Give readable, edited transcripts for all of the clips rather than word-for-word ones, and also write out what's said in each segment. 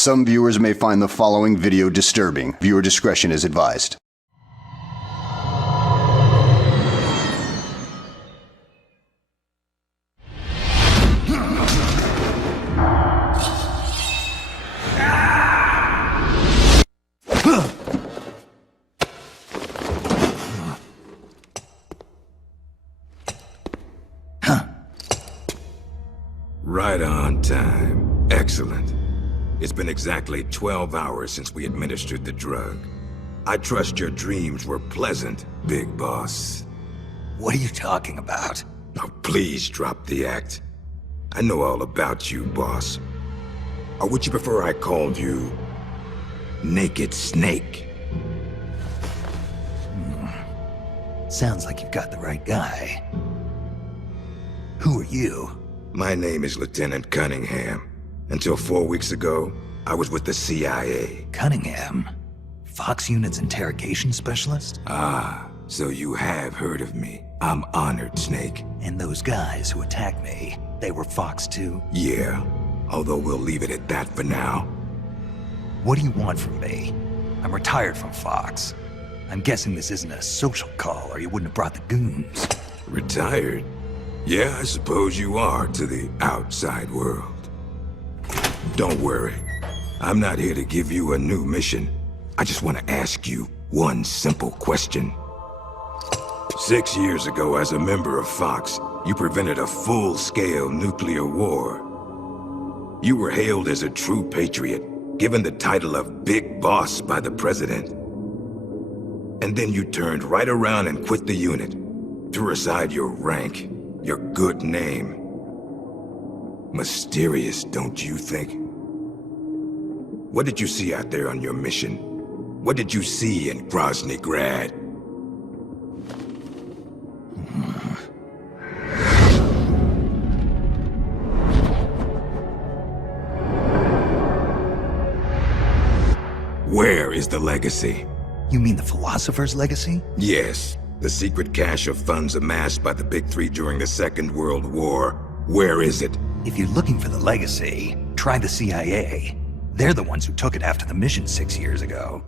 Some viewers may find the following video disturbing. Viewer discretion is advised. Right on time. Excellent. It's been exactly 12 hours since we administered the drug. I trust your dreams were pleasant, Big Boss. What are you talking about? Oh, please drop the act. I know all about you, boss. Or would you prefer I called you Naked Snake? Sounds like you've got the right guy. Who are you? My name is Lieutenant Cunningham. Until 4 weeks ago, I was with the CIA. Cunningham? Fox Unit's interrogation specialist? Ah, so you have heard of me. I'm honored, Snake. And those guys who attacked me, they were Fox too? Yeah, although we'll leave it at that for now. What do you want from me? I'm retired from Fox. I'm guessing this isn't a social call, or you wouldn't have brought the goons. Retired? Yeah, I suppose you are to the outside world. Don't worry. I'm not here to give you a new mission. I just want to ask you one simple question. 6 years ago, as a member of Fox, you prevented a full-scale nuclear war. You were hailed as a true patriot, given the title of Big Boss by the President. And then you turned right around and quit the unit, threw aside your rank, your good name. Mysterious, don't you think? What did you see out there on your mission? What did you see in Grozny Grad? Where is the legacy? You mean the philosopher's legacy? Yes, the secret cache of funds amassed by the Big Three during the Second World War. Where is it? If you're looking for the legacy, try the CIA. They're the ones who took it after the mission 6 years ago.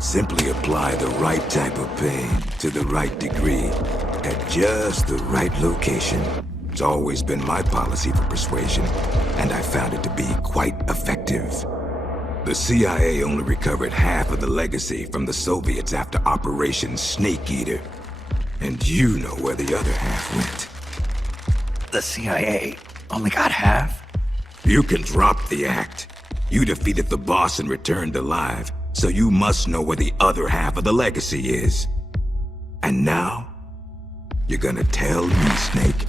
Simply apply the right type of pain to the right degree at just the right location. It's always been my policy for persuasion, and I found it to be quite effective. The CIA only recovered half of the legacy from the Soviets after Operation Snake Eater. And you know where the other half went. The CIA only got half? You can drop the act. You defeated the boss and returned alive, so you must know where the other half of the legacy is. And now, you're gonna tell me, Snake?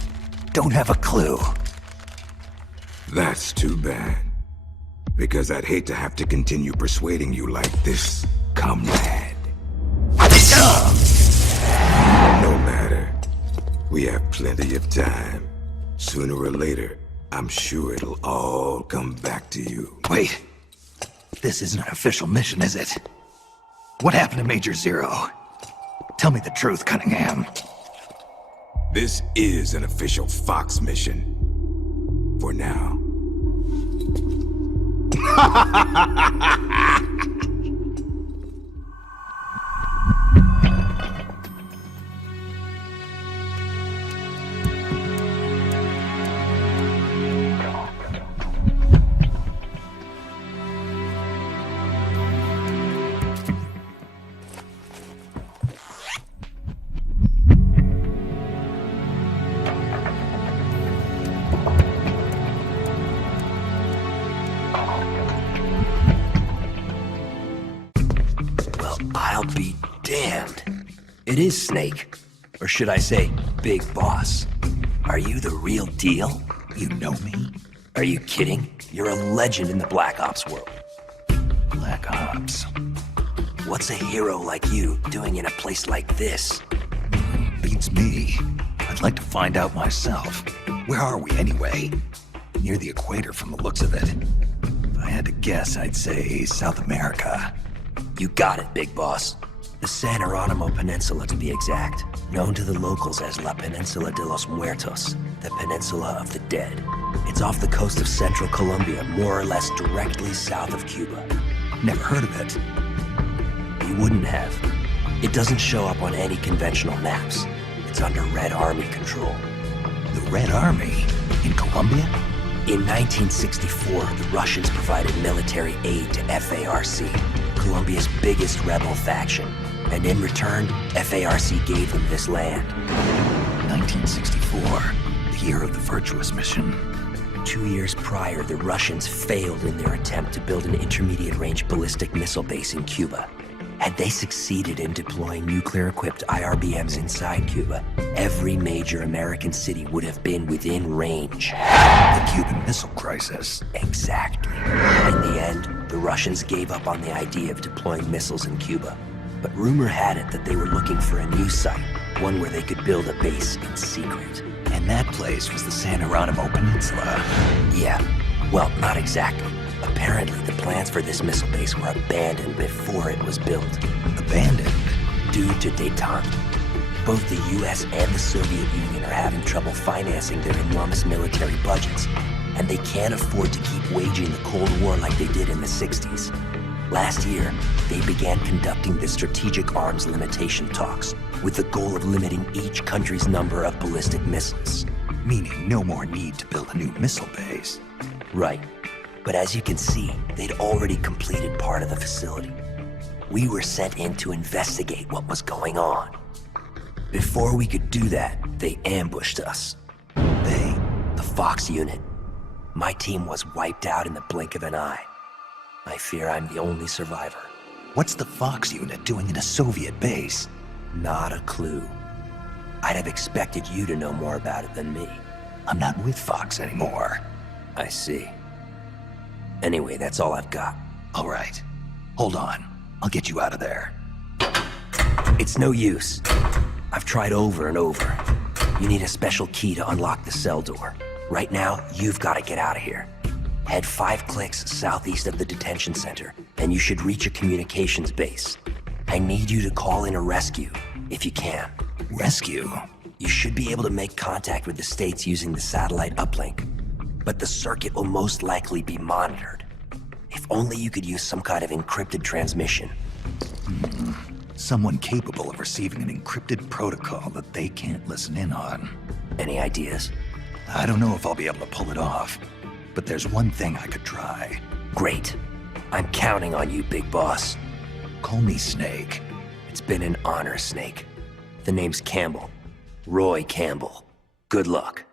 Don't have a clue. That's too bad. Because I'd hate to have to continue persuading you like this, comrade. No matter. We have plenty of time. Sooner or later, I'm sure it'll all come back to you. Wait. This isn't an official mission, is it? What happened to Major Zero? Tell me the truth, Cunningham. This is an official Fox mission. For now. I'll be damned. It is Snake. Or should I say, Big Boss. Are you the real deal? You know me? Are you kidding? You're a legend in the Black Ops world. Black Ops? What's a hero like you doing in a place like this? Beats me. I'd like to find out myself. Where are we anyway? Near the equator from the looks of it. If I had to guess, I'd say South America. You got it, Big Boss. The San Geronimo Peninsula, to be exact. Known to the locals as La Peninsula de los Muertos, the Peninsula of the Dead. It's off the coast of central Colombia, more or less directly south of Cuba. Never heard of it. You wouldn't have. It doesn't show up on any conventional maps. It's under Red Army control. The Red Army? In Colombia? In 1964, the Russians provided military aid to FARC, Colombia's biggest rebel faction. And in return, FARC gave them this land. 1964, the year of the Virtuous Mission. 2 years prior, the Russians failed in their attempt to build an intermediate-range ballistic missile base in Cuba. Had they succeeded in deploying nuclear-equipped IRBMs inside Cuba, every major American city would have been within range. The Cuban Missile Crisis. Exactly. In the end, the Russians gave up on the idea of deploying missiles in Cuba. But rumor had it that they were looking for a new site, one where they could build a base in secret. And that place was the San Geronimo Peninsula. Yeah, well, not exactly. Apparently, the plans for this missile base were abandoned before it was built. Abandoned? Due to détente. Both the US and the Soviet Union are having trouble financing their enormous military budgets, and they can't afford to keep waging the Cold War like they did in the 60s. Last year, they began conducting the strategic arms limitation talks with the goal of limiting each country's number of ballistic missiles. Meaning no more need to build a new missile base. Right. But as you can see, they'd already completed part of the facility. We were sent in to investigate what was going on. Before we could do that, they ambushed us. They? The Fox unit. My team was wiped out in the blink of an eye. I fear I'm the only survivor. What's the Fox unit doing in a Soviet base? Not a clue. I'd have expected you to know more about it than me. I'm not with Fox anymore. I see. Anyway, that's all I've got. All right. Hold on. I'll get you out of there. It's no use. I've tried over and over. You need a special key to unlock the cell door. Right now, you've got to get out of here. Head 5 clicks southeast of the detention center, and you should reach a communications base. I need you to call in a rescue, if you can. Rescue? You should be able to make contact with the States using the satellite uplink, but the circuit will most likely be monitored. If only you could use some kind of encrypted transmission. Someone capable of receiving an encrypted protocol that they can't listen in on. Any ideas? I don't know if I'll be able to pull it off, but there's one thing I could try. Great. I'm counting on you, Big Boss. Call me Snake. It's been an honor, Snake. The name's Campbell. Roy Campbell. Good luck.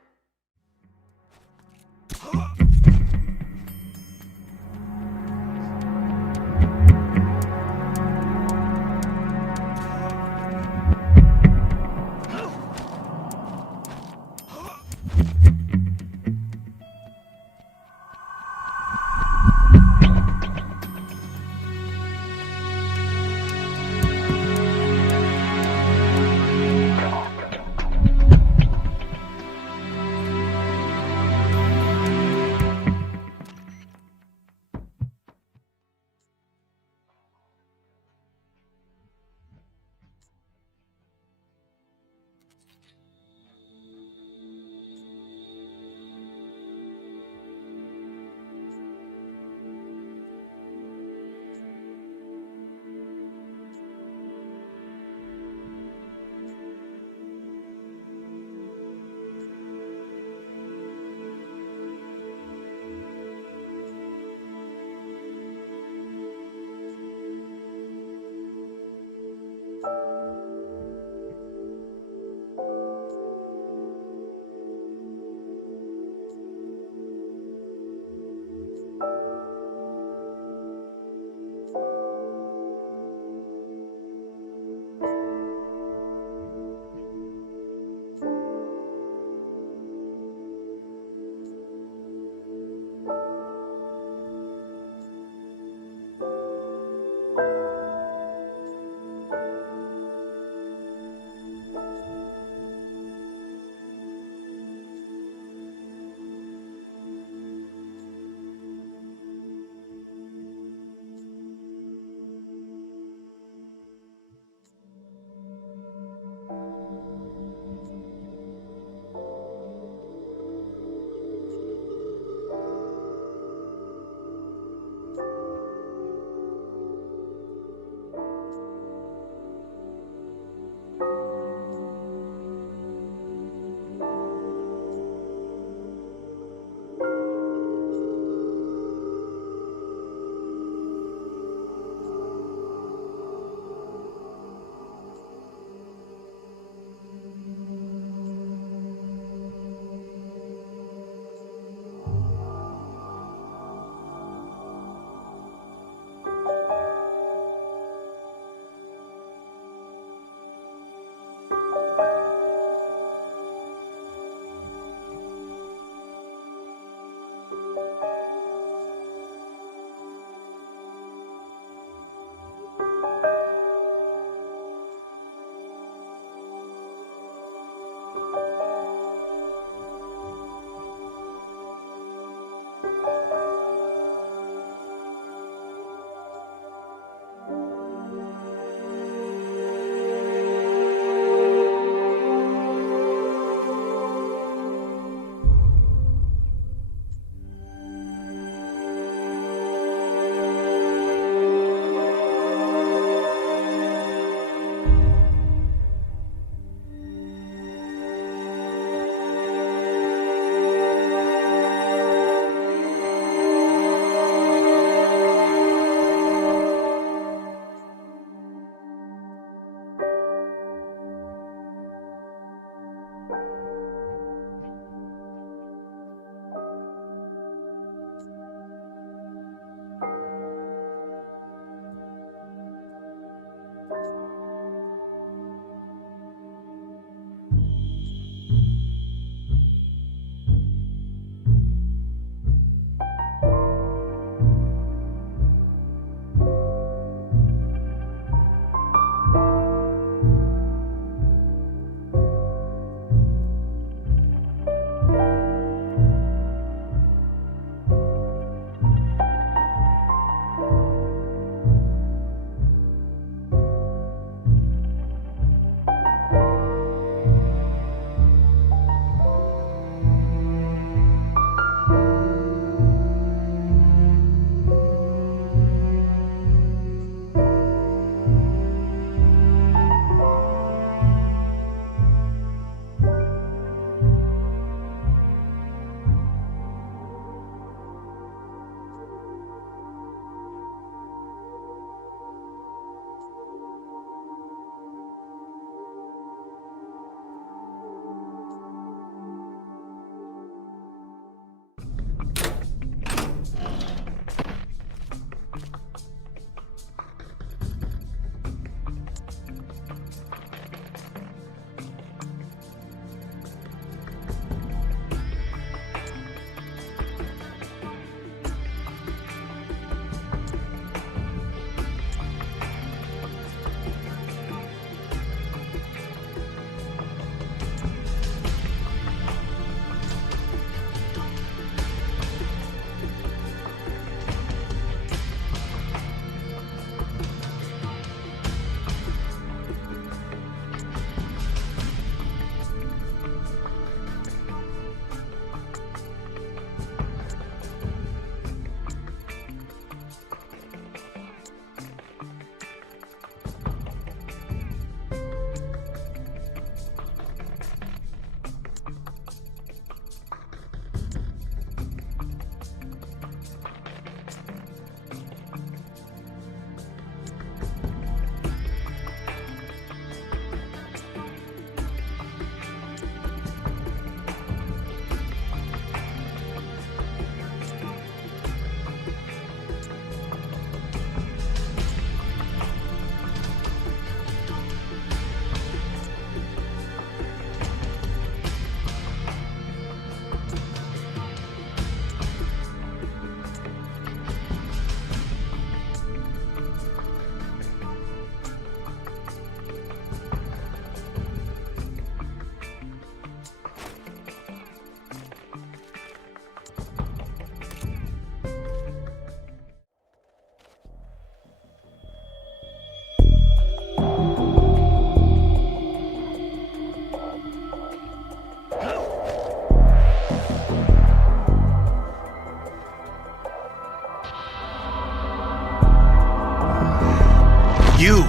You!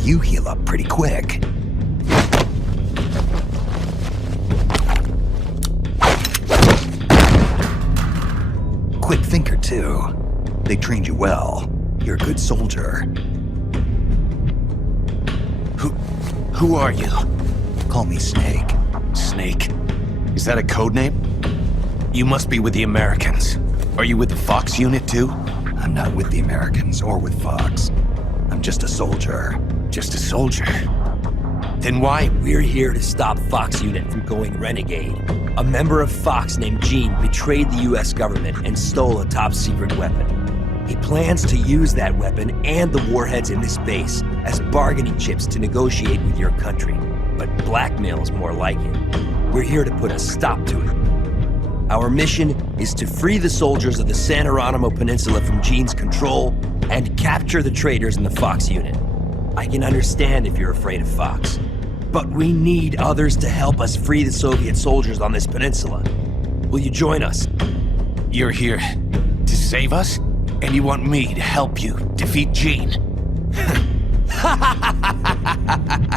You heal up pretty quick. Quick thinker, too. They trained you well. You're a good soldier. Who are you? Call me Snake. Snake? Is that a code name? You must be with the Americans. Are you with the Fox unit too? I'm not with the Americans or with Fox. I'm just a soldier. Just a soldier? Then why? We're here to stop Fox Unit from going renegade. A member of Fox named Gene betrayed the US government and stole a top-secret weapon. He plans to use that weapon and the warheads in this base as bargaining chips to negotiate with your country. But blackmail's more like it. We're here to put a stop to it. Our mission is to free the soldiers of the San Geronimo Peninsula from Gene's control and capture the traitors in the Fox Unit. I can understand if you're afraid of Fox, but we need others to help us free the Soviet soldiers on this peninsula. Will you join us? You're here to save us? And you want me to help you defeat Gene?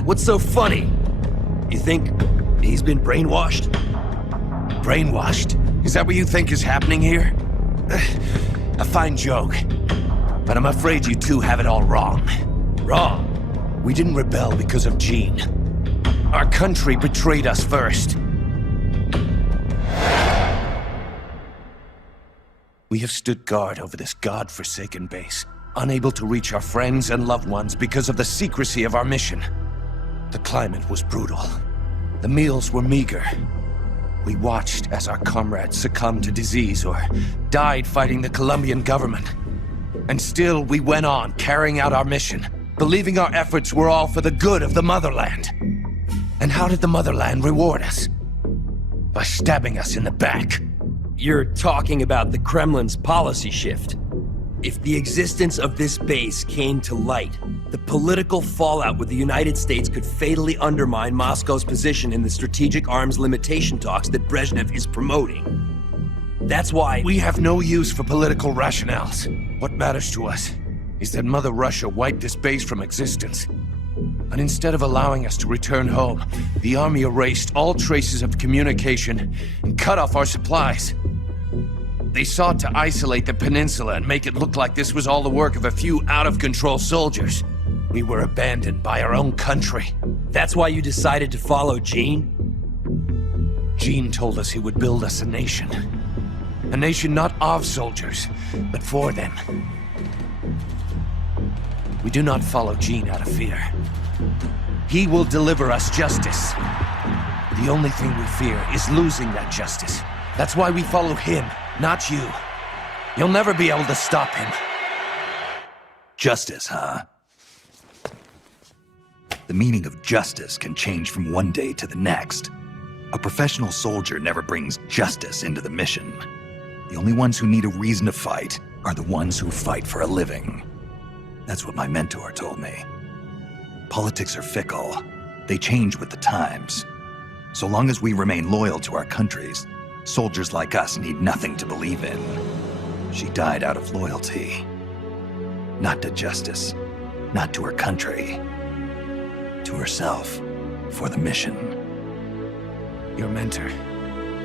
What's so funny? You think he's been brainwashed? Brainwashed? Is that what you think is happening here? A fine joke. But I'm afraid you two have it all wrong. Wrong. We didn't rebel because of Gene. Our country betrayed us first. We have stood guard over this god-forsaken base, unable to reach our friends and loved ones because of the secrecy of our mission. The climate was brutal. The meals were meager. We watched as our comrades succumbed to disease or died fighting the Colombian government. And still, we went on carrying out our mission, believing our efforts were all for the good of the motherland. And how did the motherland reward us? By stabbing us in the back. You're talking about the Kremlin's policy shift. If the existence of this base came to light, the political fallout with the United States could fatally undermine Moscow's position in the strategic arms limitation talks that Brezhnev is promoting. That's why We have no use for political rationales. What matters to us is that Mother Russia wiped this base from existence. And instead of allowing us to return home, the army erased all traces of communication and cut off our supplies. They sought to isolate the peninsula and make it look like this was all the work of a few out-of-control soldiers. We were abandoned by our own country. That's why you decided to follow Gene? Gene told us he would build us a nation. A nation not of soldiers, but for them. We do not follow Gene out of fear. He will deliver us justice. The only thing we fear is losing that justice. That's why we follow him, not you. You'll never be able to stop him. Justice, huh? The meaning of justice can change from one day to the next. A professional soldier never brings justice into the mission. The only ones who need a reason to fight are the ones who fight for a living. That's what my mentor told me. Politics are fickle. They change with the times. So long as we remain loyal to our countries, soldiers like us need nothing to believe in. She died out of loyalty. Not to justice, not to her country. To herself, for the mission. Your mentor,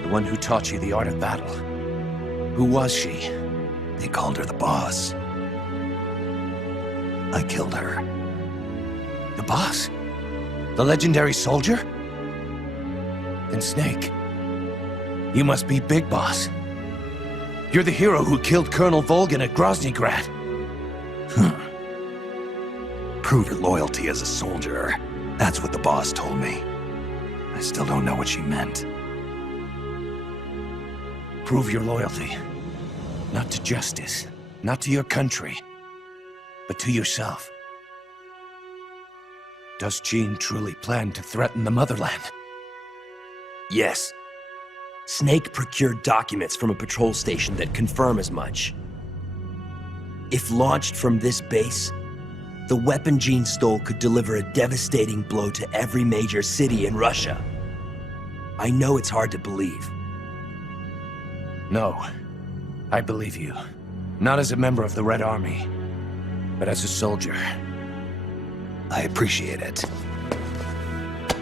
the one who taught you the art of battle. Who was she? They called her the boss. I killed her. The boss? The legendary soldier? Then Snake, you must be Big Boss. You're the hero who killed Colonel Volgin at Groznygrad. Prove your loyalty as a soldier. That's what the boss told me. I still don't know what she meant. Prove your loyalty. Not to justice, not to your country, but to yourself. Does Gene truly plan to threaten the motherland? Yes. Snake procured documents from a patrol station that confirm as much. If launched from this base, the weapon Gene stole could deliver a devastating blow to every major city in Russia. I know it's hard to believe. No, I believe you. Not as a member of the Red Army, but as a soldier. I appreciate it.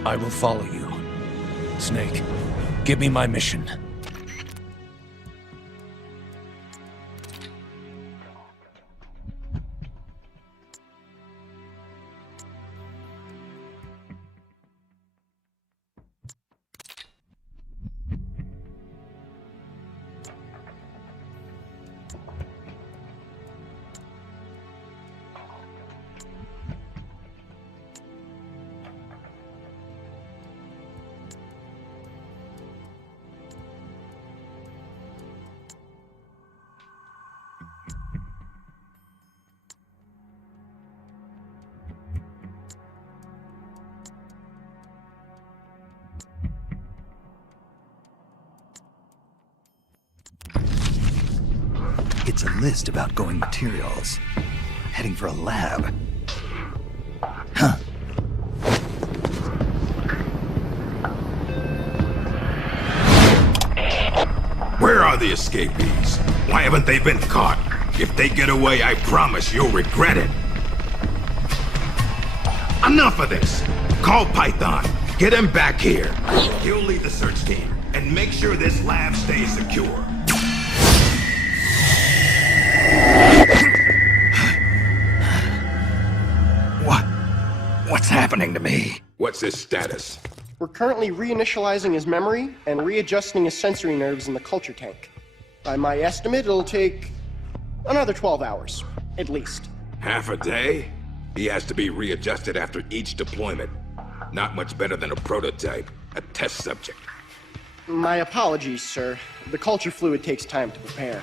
I will follow you. Snake, give me my mission. It's a list of outgoing materials. Heading for a lab. Huh. Where are the escapees? Why haven't they been caught? If they get away, I promise you'll regret it. Enough of this! Call Python. Get him back here. He'll lead the search team and make sure this lab stays secure. What's happening to me? What's his status? We're currently reinitializing his memory and readjusting his sensory nerves in the culture tank. By my estimate, it'll take another 12 hours, at least. Half a day? He has to be readjusted after each deployment. Not much better than a prototype, a test subject. My apologies, sir. The culture fluid takes time to prepare.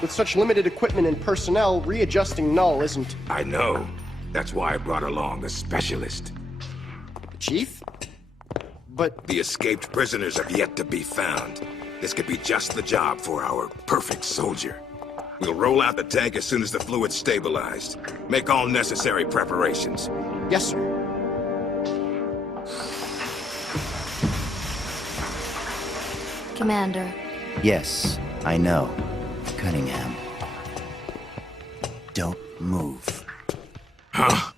With such limited equipment and personnel, readjusting Null isn't... I know. That's why I brought along a specialist. The Chief? But... The escaped prisoners have yet to be found. This could be just the job for our perfect soldier. We'll roll out the tank as soon as the fluid's stabilized. Make all necessary preparations. Yes, sir. Commander. Yes, I know. Cunningham. Don't move. Huh?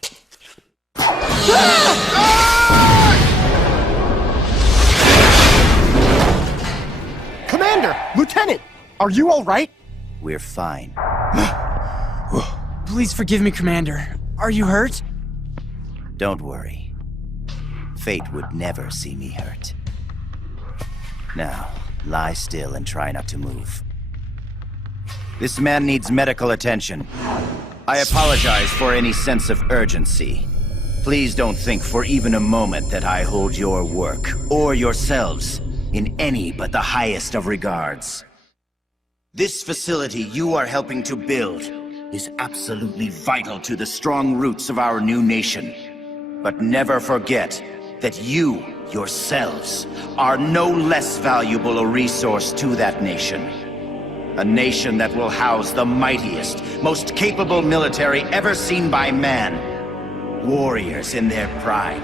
Commander! Lieutenant! Are you all right? We're fine. Please forgive me, Commander. Are you hurt? Don't worry. Fate would never see me hurt. Now, lie still and try not to move. This man needs medical attention. I apologize for any sense of urgency. Please don't think for even a moment that I hold your work, or yourselves, in any but the highest of regards. This facility you are helping to build is absolutely vital to the strong roots of our new nation. But never forget that you, yourselves, are no less valuable a resource to that nation. A nation that will house the mightiest, most capable military ever seen by man. Warriors in their prime.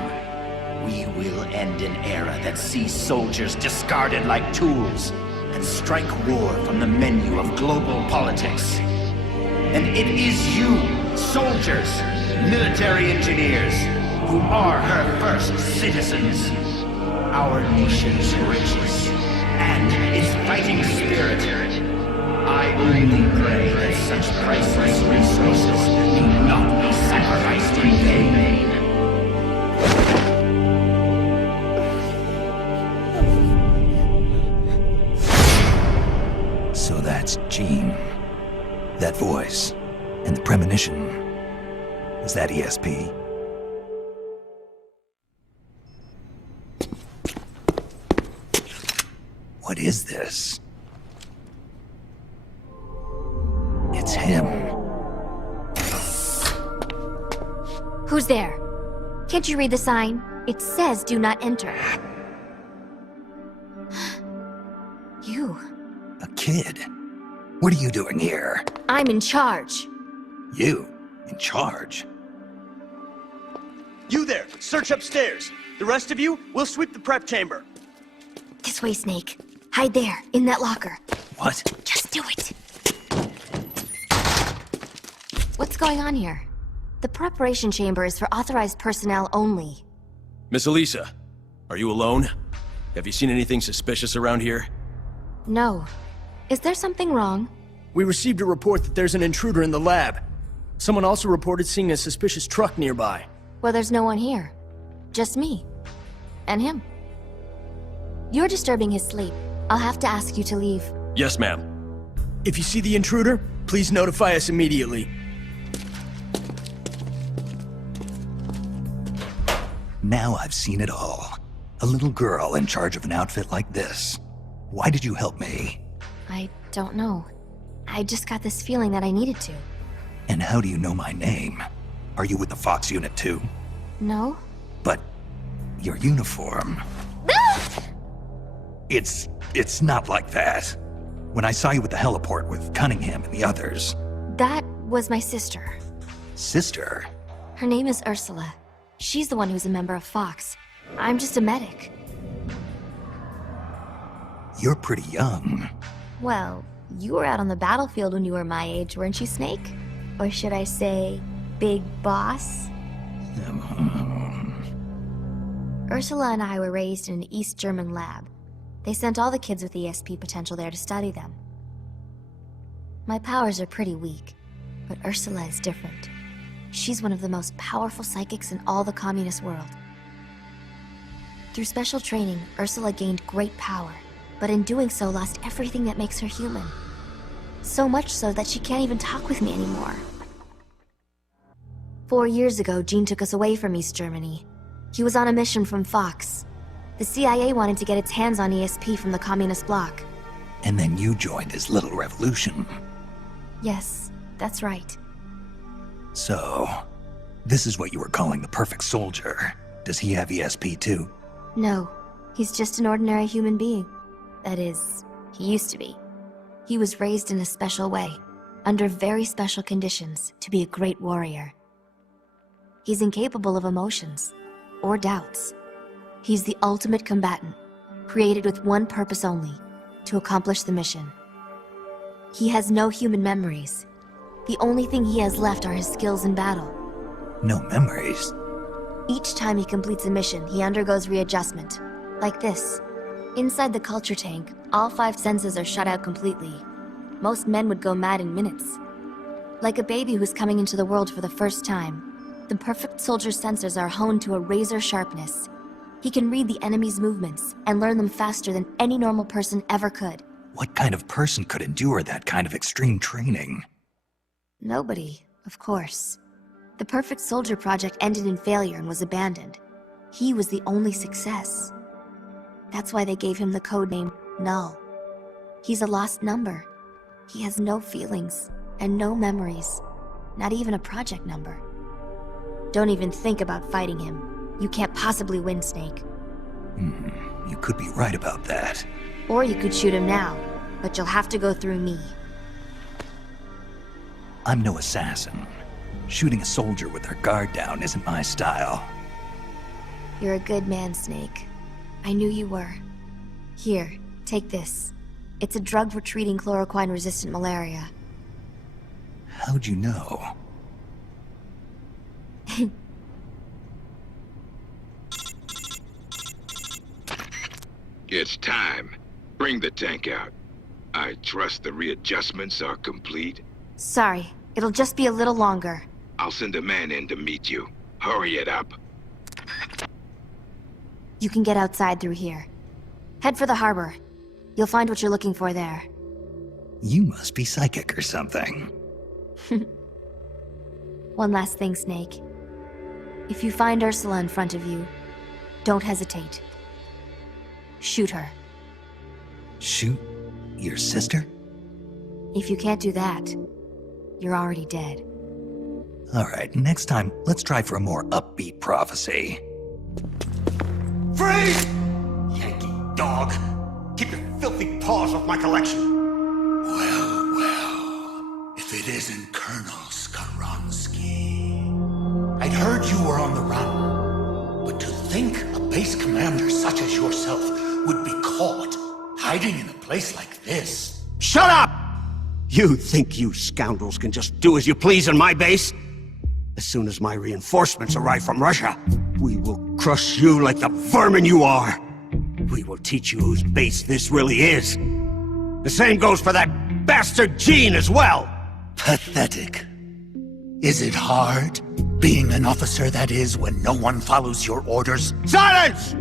We will end an era that sees soldiers discarded like tools and strike war from the menu of global politics. And it is you, soldiers, military engineers, who are her first citizens. Our nation's riches and its fighting spirit. I only pray that such priceless resources do not be sacrificed in vain. So that's Jean. That voice. And the premonition. Is that ESP? What is this? It's him. Who's there? Can't you read the sign? It says do not enter. You. A kid? What are you doing here? I'm in charge. You? In charge? You there! Search upstairs! The rest of you, we'll sweep the prep chamber. This way, Snake. Hide there, in that locker. What? Just do it. going on here? The preparation chamber is for authorized personnel only. Miss Elisa, are you alone? Have you seen anything suspicious around here? No. Is there something wrong? We received a report that there's an intruder in the lab. Someone also reported seeing a suspicious truck nearby. Well, there's no one here. Just me. And him. You're disturbing his sleep. I'll have to ask you to leave. Yes, ma'am. If you see the intruder, please notify us immediately. Now I've seen it all. A little girl in charge of an outfit like this. Why did you help me? I don't know. I just got this feeling that I needed to. And how do you know my name? Are you with the Fox unit too? No? But your uniform... It's not like that. When I saw you at the heliport with Cunningham and the others... That was my sister. Sister? Her name is Ursula. She's the one who's a member of Fox. I'm just a medic. You're pretty young. Well, you were out on the battlefield when you were my age, weren't you, Snake? Or should I say, Big Boss? Ursula and I were raised in an East German lab. They sent all the kids with ESP potential there to study them. My powers are pretty weak, but Ursula is different. She's one of the most powerful psychics in all the communist world. Through special training, Ursula gained great power, but in doing so lost everything that makes her human. So much so that she can't even talk with me anymore. 4 years ago, Gene took us away from East Germany. He was on a mission from Fox. The CIA wanted to get its hands on ESP from the communist bloc. And then you joined his little revolution. Yes, that's right. So, this is what you were calling the perfect soldier. Does he have ESP too? No, he's just an ordinary human being. That is, he used to be. He was raised in a special way, under very special conditions, to be a great warrior. He's incapable of emotions, or doubts. He's the ultimate combatant, created with one purpose only, to accomplish the mission. He has no human memories. The only thing he has left are his skills in battle. No memories? Each time he completes a mission, he undergoes readjustment. Like this. Inside the culture tank, all 5 senses are shut out completely. Most men would go mad in minutes. Like a baby who's coming into the world for the first time, the perfect soldier's sensors are honed to a razor sharpness. He can read the enemy's movements and learn them faster than any normal person ever could. What kind of person could endure that kind of extreme training? Nobody, of course. The Perfect Soldier project ended in failure and was abandoned. He was the only success. That's why they gave him the codename Null. He's a lost number. He has no feelings and no memories, not even a project number. Don't even think about fighting him. You can't possibly win, Snake. You could be right about that. Or you could shoot him now, but you'll have to go through me. I'm no assassin. Shooting a soldier with their guard down isn't my style. You're a good man, Snake. I knew you were. Here, take this. It's a drug for treating chloroquine-resistant malaria. How'd you know? It's time. Bring the tank out. I trust the readjustments are complete. Sorry, it'll just be a little longer. I'll send a man in to meet you. Hurry it up. You can get outside through here. Head for the harbor. You'll find what you're looking for there. You must be psychic or something. One last thing, Snake. If you find Ursula in front of you, don't hesitate. Shoot her. Shoot your sister? If you can't do that, you're already dead. Alright, next time, let's try for a more upbeat prophecy. Freeze! Yankee dog! Keep your filthy paws off my collection! Well, if it isn't Colonel Skaronsky. I'd heard you were on the run, but to think a base commander such as yourself would be caught hiding in a place like this. Shut up! You think you scoundrels can just do as you please in my base? As soon as my reinforcements arrive from Russia, we will crush you like the vermin you are. We will teach you whose base this really is. The same goes for that bastard Gene as well. Pathetic. Is it hard, being an officer that is when no one follows your orders? Silence!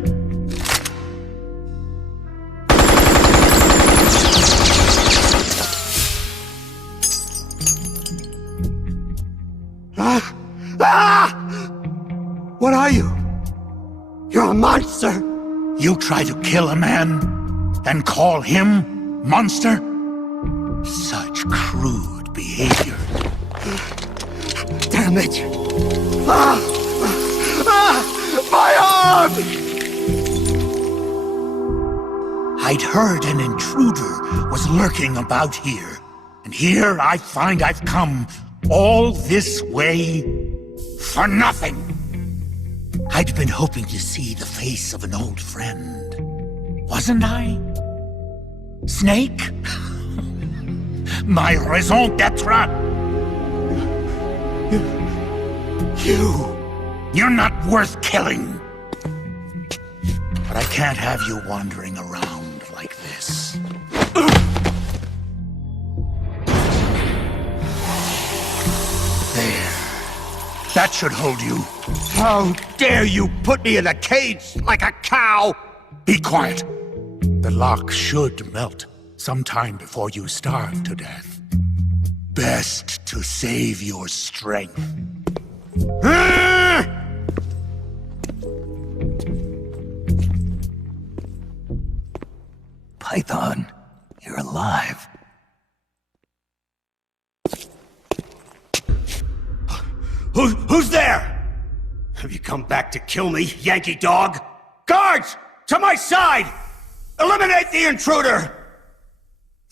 What are you? You're a monster! You try to kill a man, and call him monster? Such crude behavior. Damn it! My arm! I'd heard an intruder was lurking about here, and here I find I've come all this way for nothing. I'd been hoping to see the face of an old friend. Wasn't I? Snake? My raison d'etre? You're not worth killing. But I can't have you wandering around like this. There. That should hold you. How dare you put me in a cage like a cow! Be quiet. The lock should melt sometime before you starve to death. Best to save your strength. Python, you're alive. Who's there? Have you come back to kill me, Yankee dog? Guards! To my side! Eliminate the intruder!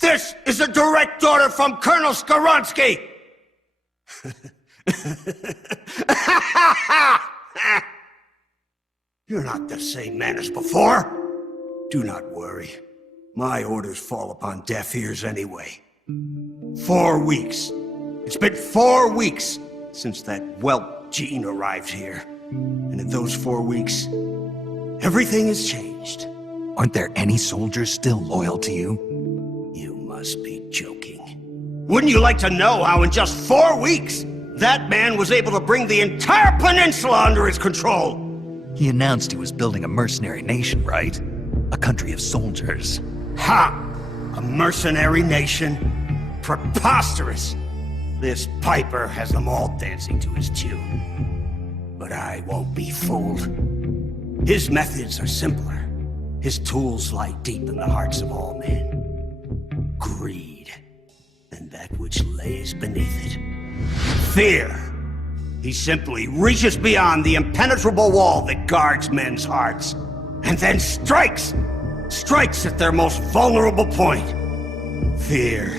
This is a direct order from Colonel Skaronsky! You're not the same man as before. Do not worry. My orders fall upon deaf ears anyway. 4 weeks. It's been 4 weeks since that whelp Gene arrived here. And in those 4 weeks, everything has changed. Aren't there any soldiers still loyal to you? You must be joking. Wouldn't you like to know how in just 4 weeks, that man was able to bring the entire peninsula under his control? He announced he was building a mercenary nation, right? A country of soldiers. Ha! A mercenary nation? Preposterous! This Piper has them all dancing to his tune. But I won't be fooled. His methods are simpler. His tools lie deep in the hearts of all men. Greed, and that which lays beneath it. Fear. He simply reaches beyond the impenetrable wall that guards men's hearts, and then strikes! Strikes at their most vulnerable point. Fear.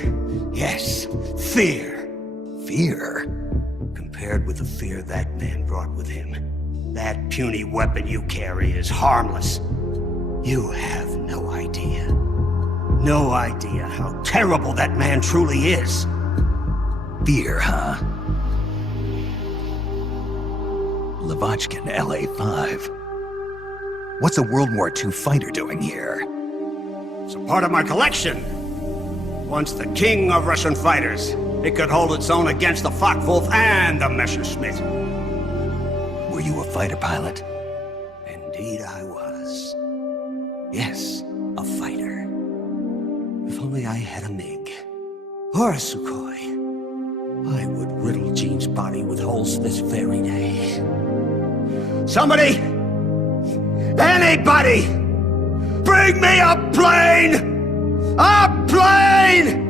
Yes, fear. Fear? Compared with the fear that man brought with him, that puny weapon you carry is harmless. You have no idea. No idea how terrible that man truly is. Fear, huh? Lavochkin, LA-5. What's a World War II fighter doing here? It's a part of my collection. Once the king of Russian fighters, it could hold its own against the Focke-Wulf and the Messerschmitt. Were you a fighter pilot? Indeed I was. Yes, a fighter. If only I had a MiG. Or a Sukhoi. I would riddle Gene's body with holes this very day. Somebody! Anybody! Bring me a plane! A plane!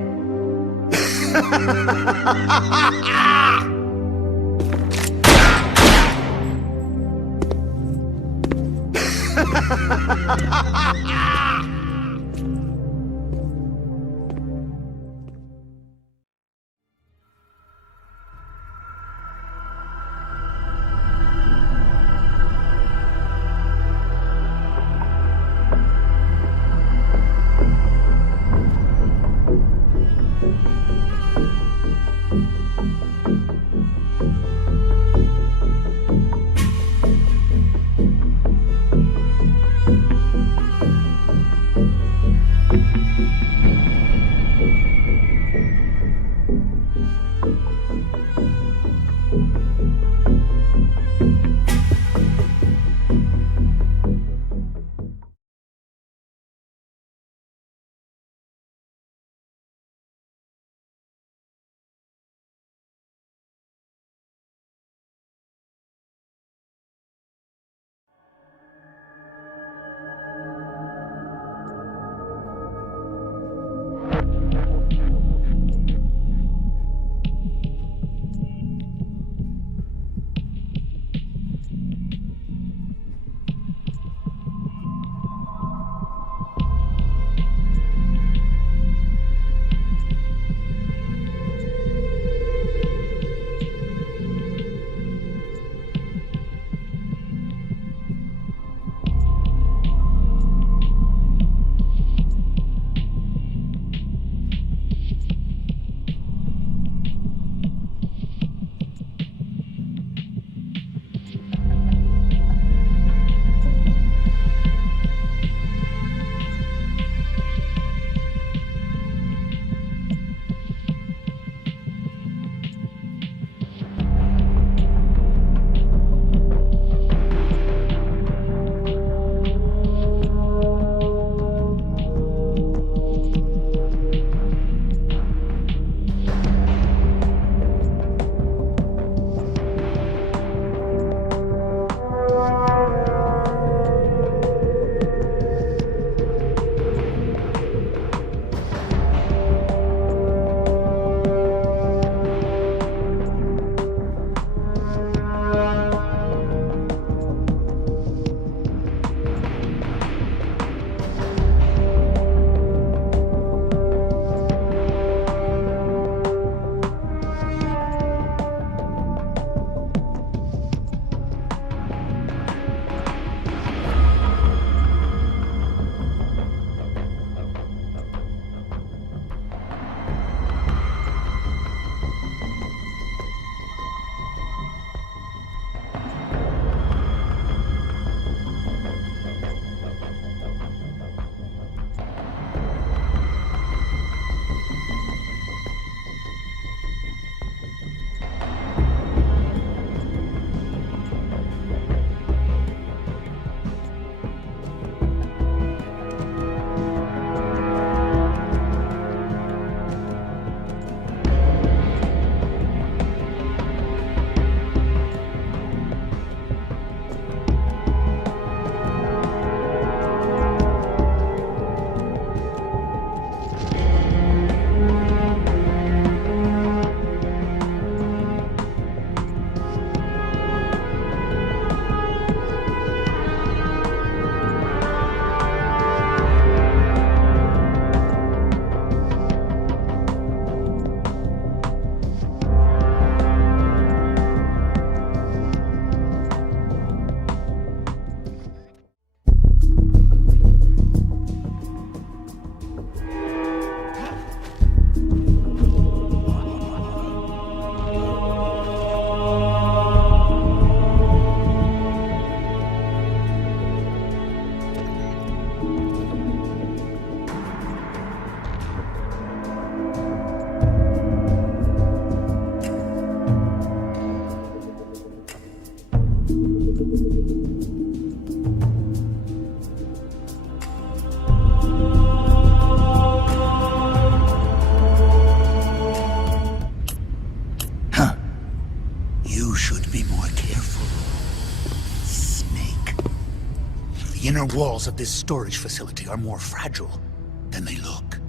The inner walls of this storage facility are more fragile than they look.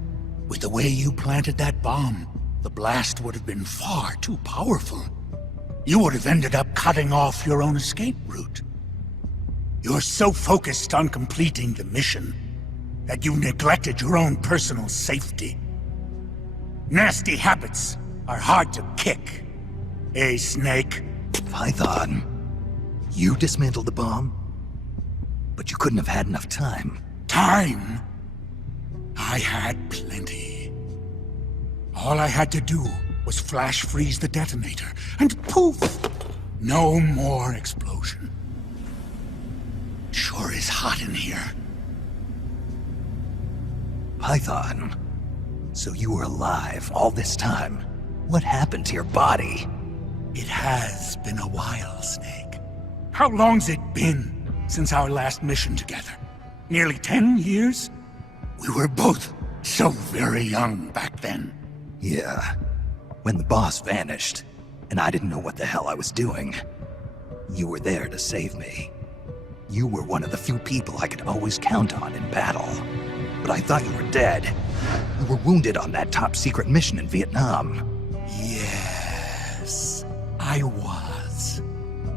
With the way you planted that bomb, the blast would have been far too powerful. You would have ended up cutting off your own escape route. You're so focused on completing the mission that you neglected your own personal safety. Nasty habits are hard to kick. Eh, Snake? Python, you dismantled the bomb, but you couldn't have had enough time. Time? I had plenty. All I had to do was flash freeze the detonator, and poof! No more explosion. Sure is hot in here. Python, so you were alive all this time? What happened to your body? It has been a while, Snake. How long's it been since our last mission together? Nearly 10 years? We were both so very young back then. Yeah. When the boss vanished, and I didn't know what the hell I was doing, you were there to save me. You were one of the few people I could always count on in battle. But I thought you were dead. You were wounded on that top-secret mission in Vietnam. Yes, I was.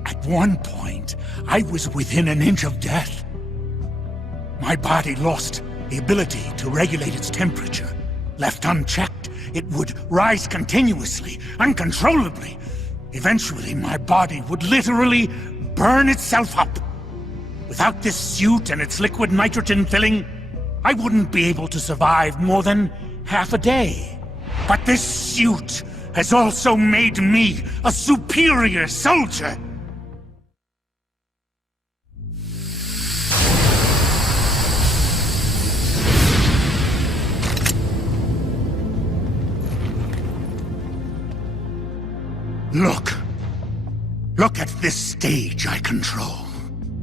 At one point, I was within an inch of death. My body lost the ability to regulate its temperature. Left unchecked, it would rise continuously, uncontrollably. Eventually, my body would literally burn itself up. Without this suit and its liquid nitrogen filling, I wouldn't be able to survive more than half a day. But this suit has also made me a superior soldier. Look at this stage I control.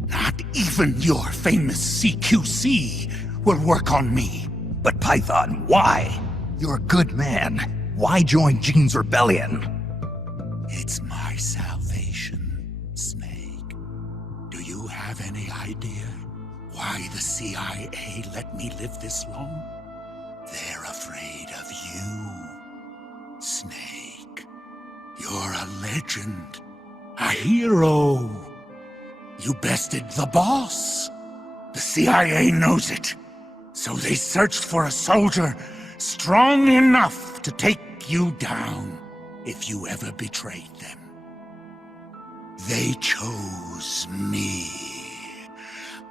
Not even your famous CQC will work on me. But Python, why? You're a good man. Why join Gene's rebellion? It's my salvation, Snake. Do you have any idea why the CIA let me live this long? They're afraid of you, Snake. You're a legend. A hero. You bested the boss. The CIA knows it. So they searched for a soldier strong enough to take you down if you ever betrayed them. They chose me.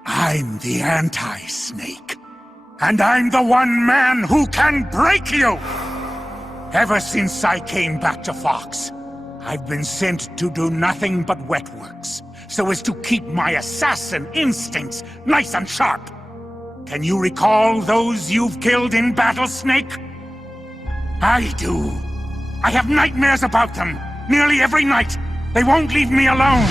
I'm the anti-Snake. And I'm the one man who can break you! Ever since I came back to Fox, I've been sent to do nothing but wet works, so as to keep my assassin instincts nice and sharp. Can you recall those you've killed in battle, Snake? I do. I have nightmares about them, nearly every night. They won't leave me alone.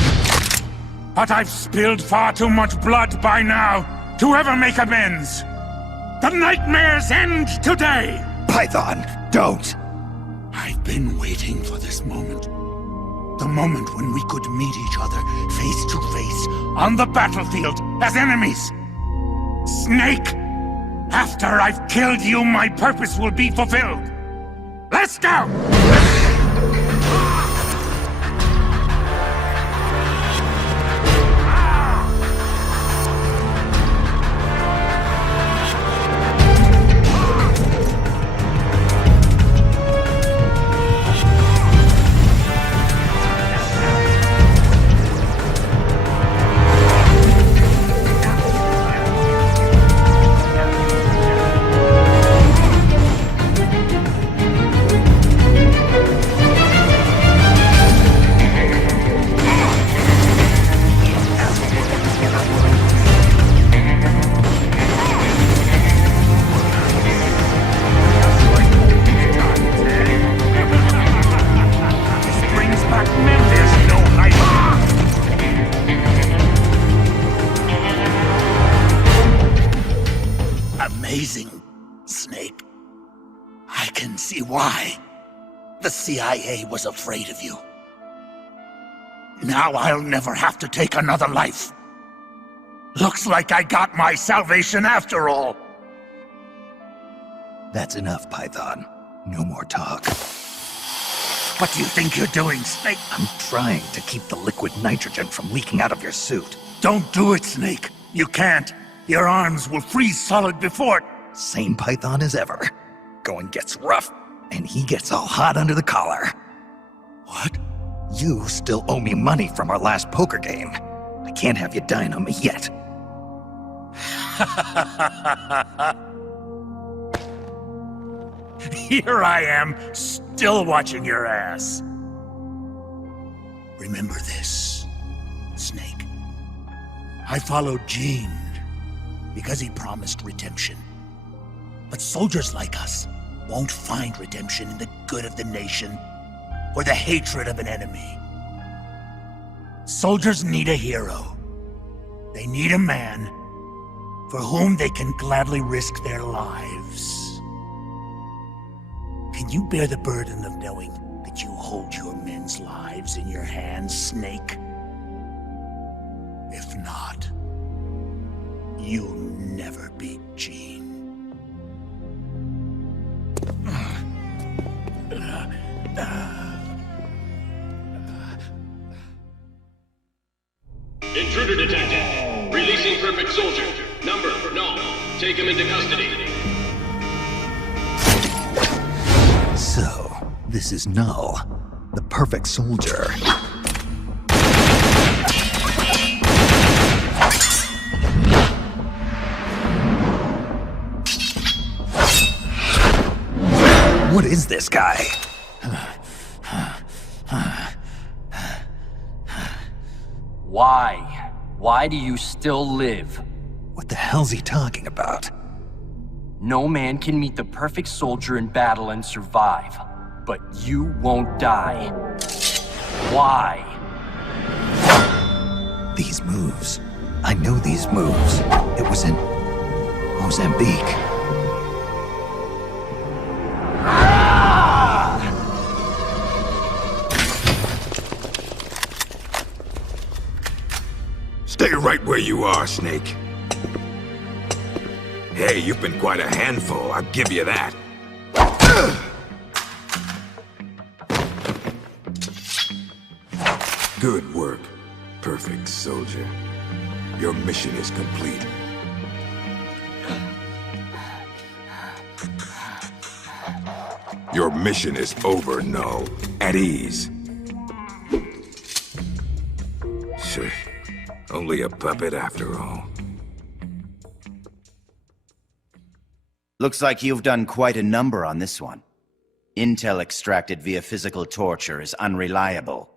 But I've spilled far too much blood by now to ever make amends. The nightmares end today! Python, don't! I've been waiting for this moment. The moment when we could meet each other face to face on the battlefield as enemies. Snake, after I've killed you, my purpose will be fulfilled. Let's go! Amazing, Snake. I can see why the CIA was afraid of you. Now I'll never have to take another life. Looks like I got my salvation after all. That's enough, Python. No more talk. What do you think you're doing, Snake? I'm trying to keep the liquid nitrogen from leaking out of your suit. Don't do it, Snake. You can't. Your arms will freeze solid before it. Same Python as ever. Going gets rough, and he gets all hot under the collar. What? You still owe me money from our last poker game. I can't have you dying on me yet. Here I am, still watching your ass. Remember this, Snake. I followed Gene because he promised redemption. But soldiers like us won't find redemption in the good of the nation or the hatred of an enemy. Soldiers need a hero. They need a man for whom they can gladly risk their lives. Can you bear the burden of knowing that you hold your men's lives in your hands, Snake? If not, you'll never beat Gene. Intruder detected. Releasing perfect soldier. Number, no. Take him into custody. So, this is Null, the perfect soldier. What is this guy? Why? Why do you still live? What the hell's he talking about? No man can meet the perfect soldier in battle and survive. But you won't die. Why? These moves. I know these moves. It was in Mozambique. Stay right where you are, Snake. Hey, you've been quite a handful, I'll give you that. Good work, perfect soldier. Your mission is complete. Your mission is over, Null. At ease. Sure. Only a puppet after all. Looks like you've done quite a number on this one. Intel extracted via physical torture is unreliable.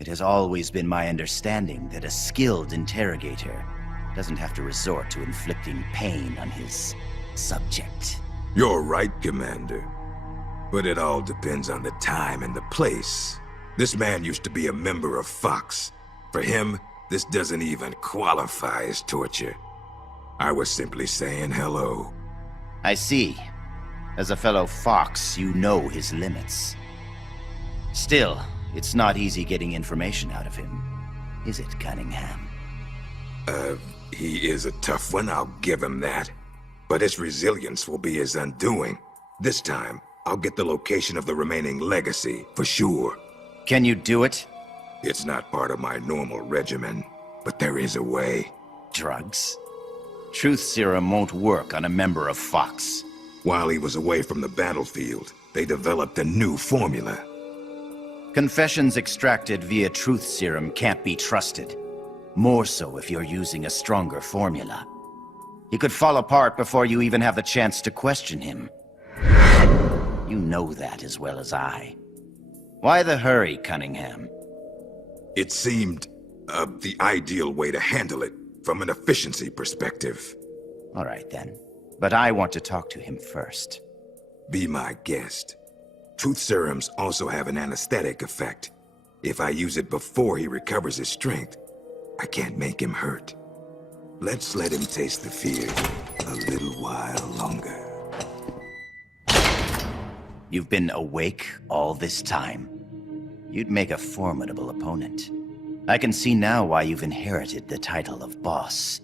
It has always been my understanding that a skilled interrogator doesn't have to resort to inflicting pain on his subject. You're right, Commander. But it all depends on the time and the place. This man used to be a member of Fox. For him, this doesn't even qualify as torture. I was simply saying hello. I see. As a fellow Fox, you know his limits. Still, it's not easy getting information out of him, is it, Cunningham? He is a tough one, I'll give him that. But his resilience will be his undoing. This time, I'll get the location of the remaining legacy, for sure. Can you do it? It's not part of my normal regimen, but there is a way. Drugs? Truth serum won't work on a member of Fox. While he was away from the battlefield, they developed a new formula. Confessions extracted via truth serum can't be trusted. More so if you're using a stronger formula. He could fall apart before you even have the chance to question him. You know that as well as I. Why the hurry, Cunningham? It seemed the ideal way to handle it, from an efficiency perspective. All right then. But I want to talk to him first. Be my guest. Truth serums also have an anesthetic effect. If I use it before he recovers his strength, I can't make him hurt. Let's let him taste the fear a little while longer. You've been awake all this time. You'd make a formidable opponent. I can see now why you've inherited the title of boss.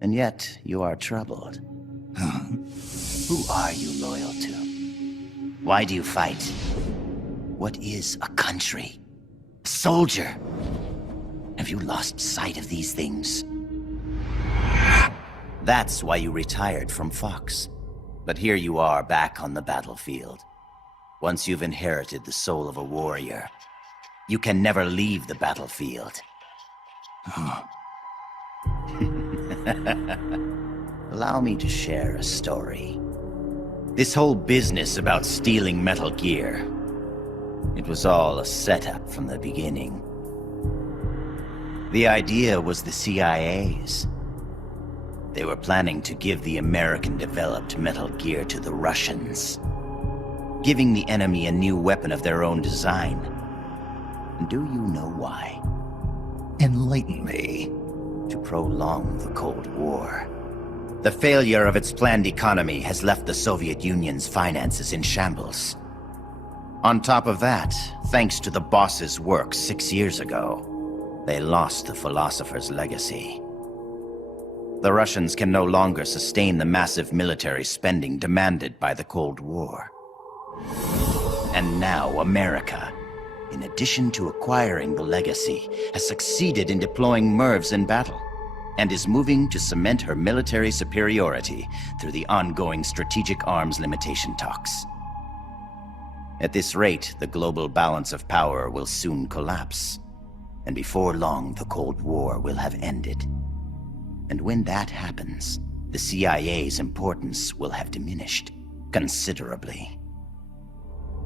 And yet, you are troubled. Who are you loyal to? Why do you fight? What is a country? A soldier? Have you lost sight of these things? That's why you retired from Fox. But here you are back on the battlefield. Once you've inherited the soul of a warrior, you can never leave the battlefield. Allow me to share a story. This whole business about stealing Metal Gear, it was all a setup from the beginning. The idea was the CIA's. They were planning to give the American-developed Metal Gear to the Russians. giving the enemy a new weapon of their own design. Do you know why? Enlighten me. To prolong the Cold War. The failure of its planned economy has left the Soviet Union's finances in shambles. On top of that, thanks to the boss's work 6 years ago, they lost the philosopher's legacy. The Russians can no longer sustain the massive military spending demanded by the Cold War. And now America, in addition to acquiring the legacy, has succeeded in deploying MIRVs in battle, and is moving to cement her military superiority through the ongoing strategic arms limitation talks. At this rate, the global balance of power will soon collapse, and before long the Cold War will have ended. And when that happens, the CIA's importance will have diminished considerably.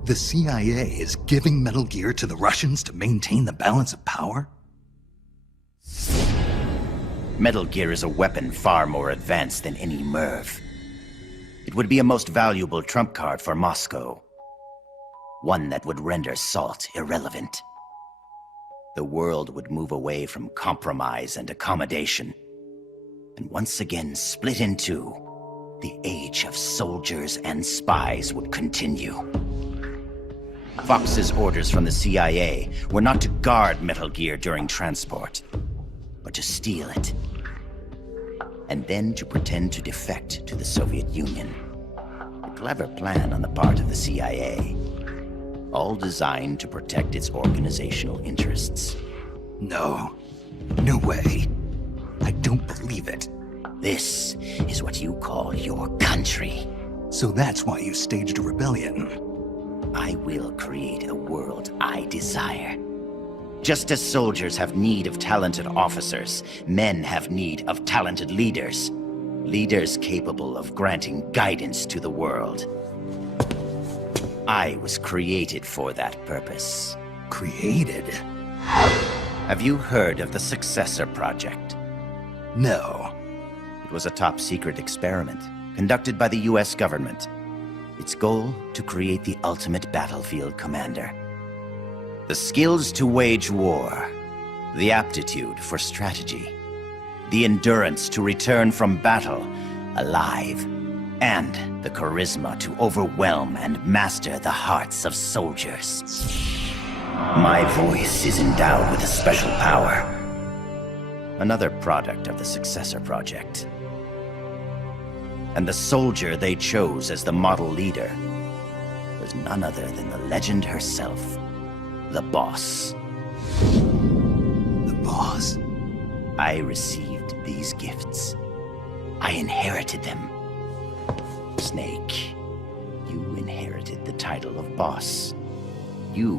The CIA is giving Metal Gear to the Russians to maintain the balance of power? Metal Gear is a weapon far more advanced than any MIRV. It would be a most valuable trump card for Moscow. One that would render SALT irrelevant. The world would move away from compromise and accommodation, and once again split in two. The age of soldiers and spies would continue. Fox's orders from the CIA were not to guard Metal Gear during transport, but to steal it, and then to pretend to defect to the Soviet Union. A clever plan on the part of the CIA, all designed to protect its organizational interests. No. No way. I don't believe it. This is what you call your country. So that's why you staged a rebellion. I will create a world I desire. Just as soldiers have need of talented officers, men have need of talented leaders. Leaders capable of granting guidance to the world. I was created for that purpose. Created? Have you heard of the Successor Project? No. It was a top-secret experiment conducted by the US government. Its goal, to create the ultimate battlefield commander. The skills to wage war, the aptitude for strategy, the endurance to return from battle alive, and the charisma to overwhelm and master the hearts of soldiers. My voice is endowed with a special power. Another product of the Successor Project. And the soldier they chose as the model leader was none other than the legend herself, the Boss. The Boss? I received these gifts. I inherited them. Snake, you inherited the title of Boss. You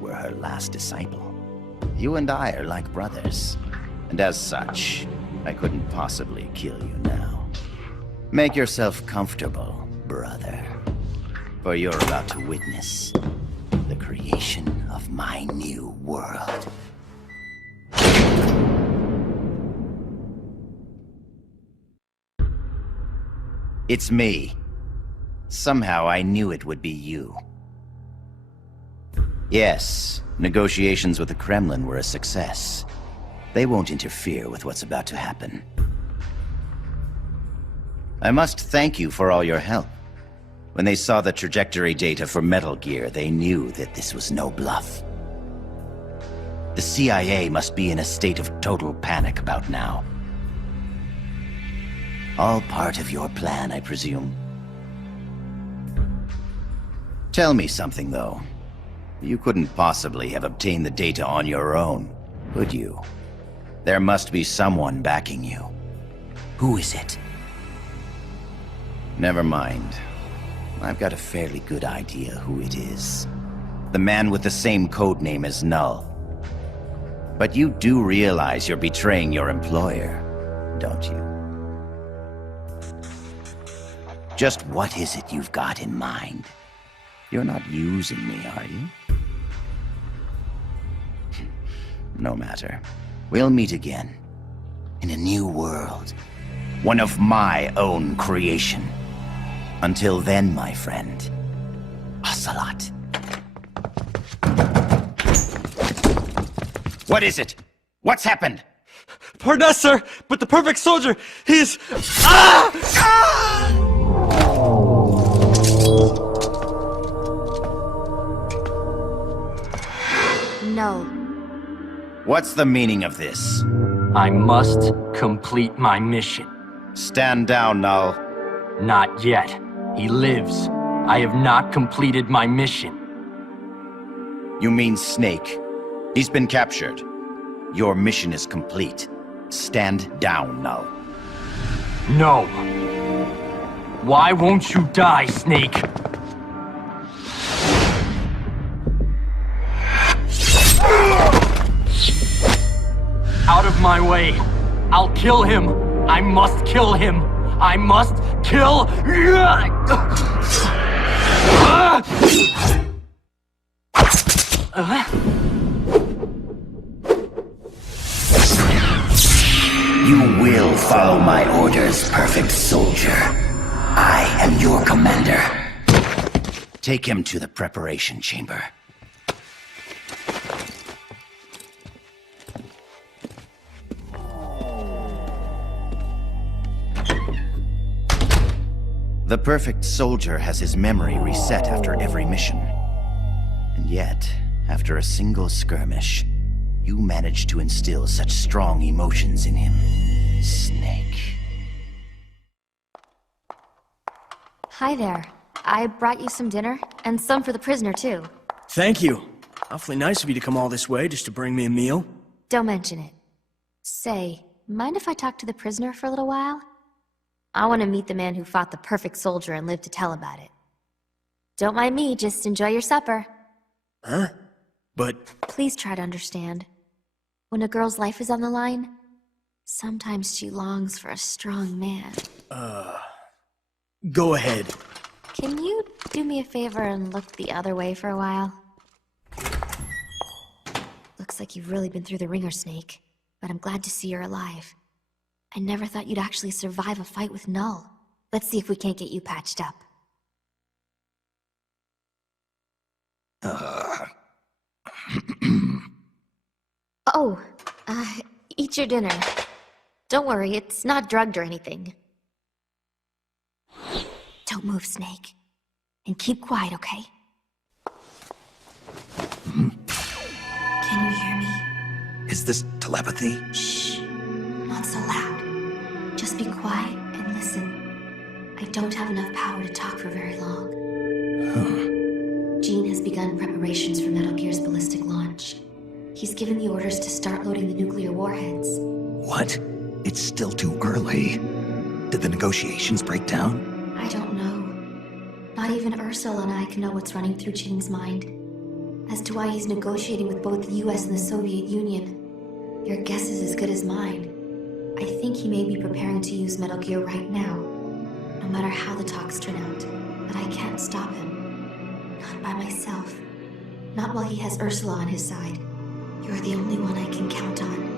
were her last disciple. You and I are like brothers, and as such, I couldn't possibly kill you now. Make yourself comfortable, brother, for you're about to witness the creation of my new world. It's me. Somehow I knew it would be you. Yes, negotiations with the Kremlin were a success. They won't interfere with what's about to happen. I must thank you for all your help. When they saw the trajectory data for Metal Gear, they knew that this was no bluff. The CIA must be in a state of total panic about now. All part of your plan, I presume. Tell me something, though. You couldn't possibly have obtained the data on your own, could you? There must be someone backing you. Who is it? Never mind. I've got a fairly good idea who it is. The man with the same codename as Null. But you do realize you're betraying your employer, don't you? Just what is it you've got in mind? You're not using me, are you? No matter. We'll meet again. In a new world. One of my own creation. Until then, my friend, hasta Ocelot. What is it? What's happened? Pardon us, sir, but the perfect soldier, he's... Ah! Ah! No. What's the meaning of this? I must complete my mission. Stand down, Null. Not yet. He lives. I have not completed my mission. You mean Snake. He's been captured. Your mission is complete. Stand down, Null. No. Why won't you die, Snake? Out of my way. I'll kill him. I must kill him. I must kill... You will follow my orders, perfect soldier. I am your commander. Take him to the preparation chamber. The perfect soldier has his memory reset after every mission. And yet, after a single skirmish, you managed to instill such strong emotions in him. Snake. Hi there. I brought you some dinner, and some for the prisoner, too. Thank you. Awfully nice of you to come all this way just to bring me a meal. Don't mention it. Say, mind if I talk to the prisoner for a little while? I want to meet the man who fought the perfect soldier and live to tell about it. Don't mind me, just enjoy your supper. Huh? But... Please try to understand. When a girl's life is on the line, sometimes she longs for a strong man. Go ahead. Can you do me a favor and look the other way for a while? Looks like you've really been through the ringer, Snake, but I'm glad to see you're alive. I never thought you'd actually survive a fight with Null. Let's see if we can't get you patched up. Eat your dinner. Don't worry, it's not drugged or anything. Don't move, Snake. And keep quiet, okay? Can you hear me? Is this telepathy? Shh. Not so loud. Just be quiet and listen. I don't have enough power to talk for very long. Gene has begun preparations for Metal Gear's ballistic launch. He's given the orders to start loading the nuclear warheads. What? It's still too early. Did the negotiations break down? I don't know. Not even Ursula and I can know what's running through Gene's mind. As to why he's negotiating with both the US and the Soviet Union, your guess is as good as mine. I think he may be preparing to use Metal Gear right now, no matter how the talks turn out. But I can't stop him. Not by myself. Not while he has Ursula on his side. You're the only one I can count on.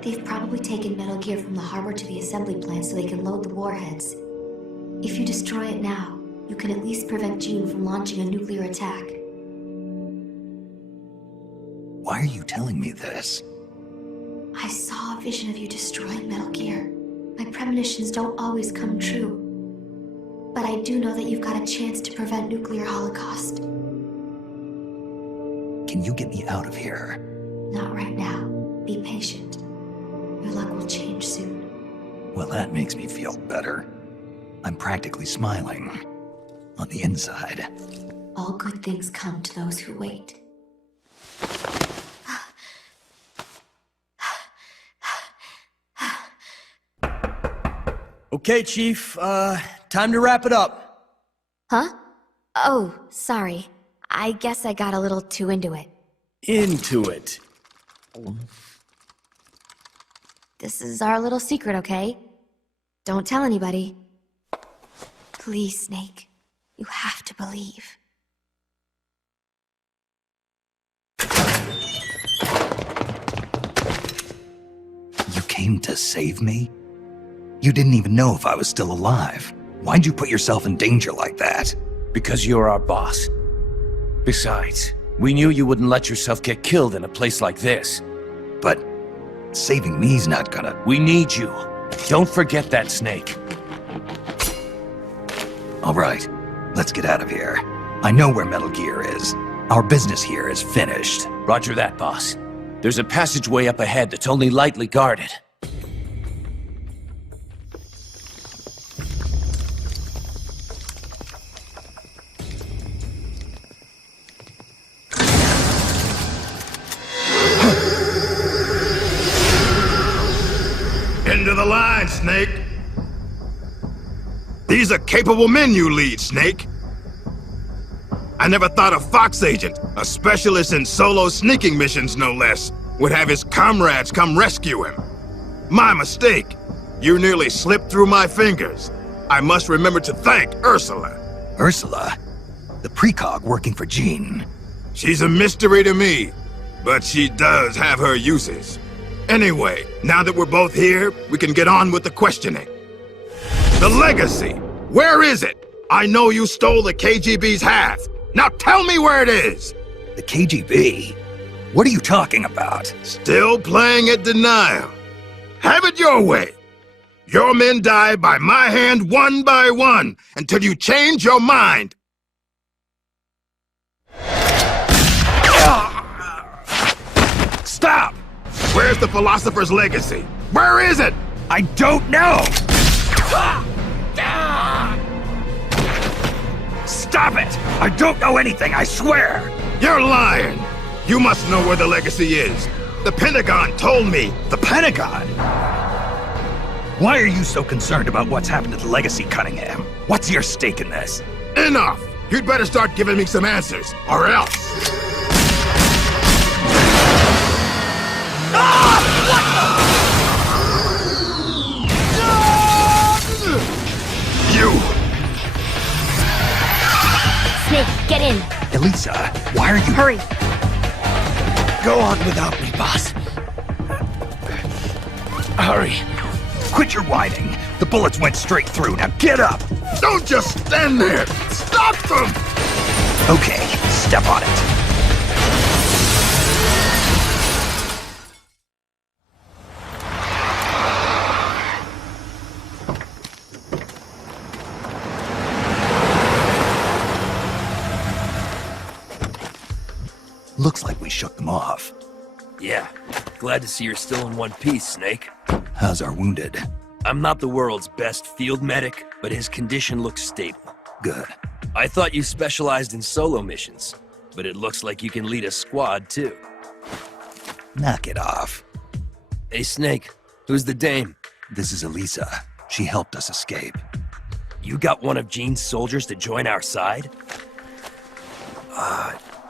They've probably taken Metal Gear from the harbor to the assembly plant so they can load the warheads. If you destroy it now, you can at least prevent Gene from launching a nuclear attack. Why are you telling me this? I saw a vision of you destroying Metal Gear. My premonitions don't always come true. But I do know that you've got a chance to prevent nuclear holocaust. Can you get me out of here? Not right now. Be patient. Your luck will change soon. Well, that makes me feel better. I'm practically smiling. On the inside. All good things come to those who wait. Okay, Chief, time to wrap it up. Huh? Oh, sorry. I guess I got a little too into it. Into it. This is our little secret, okay? Don't tell anybody. Please, Snake. You have to believe. You came to save me? You didn't even know if I was still alive. Why'd you put yourself in danger like that? Because you're our boss. Besides, we knew you wouldn't let yourself get killed in a place like this. But saving me's not gonna... We need you. Don't forget that, Snake. All right, let's get out of here. I know where Metal Gear is. Our business here is finished. Roger that, boss. There's a passageway up ahead that's only lightly guarded. Into the line, Snake. These are capable men you lead, Snake. I never thought a Fox agent, a specialist in solo sneaking missions no less, would have his comrades come rescue him. My mistake. You nearly slipped through my fingers. I must remember to thank Ursula. Ursula? The precog working for Jean. She's a mystery to me, but she does have her uses. Anyway, now that we're both here, we can get on with the questioning. The legacy. Where is it? I know you stole the KGB's half. Now tell me where it is! The KGB? What are you talking about? Still playing at denial. Have it your way. Your men die by my hand one by one until you change your mind. Stop! Where's the philosopher's legacy? Where is it? I don't know! Stop it! I don't know anything, I swear! You're lying! You must know where the legacy is. The Pentagon told me. The Pentagon? Why are you so concerned about what's happened to the legacy, Cunningham? What's your stake in this? Enough! You'd better start giving me some answers, or else. You! Snake, get in. Elisa, why are you... Hurry. Go on without me, boss. Hurry. Quit your whining. The bullets went straight through. Now get up! Don't just stand there! Stop them! Okay, step on it. Looks like we shook them off. Yeah, glad to see you're still in one piece, Snake. How's our wounded? I'm not the world's best field medic, but his condition looks stable. Good. I thought you specialized in solo missions, but it looks like you can lead a squad, too. Knock it off. Hey, Snake, who's the dame? This is Elisa. She helped us escape. You got one of Jean's soldiers to join our side?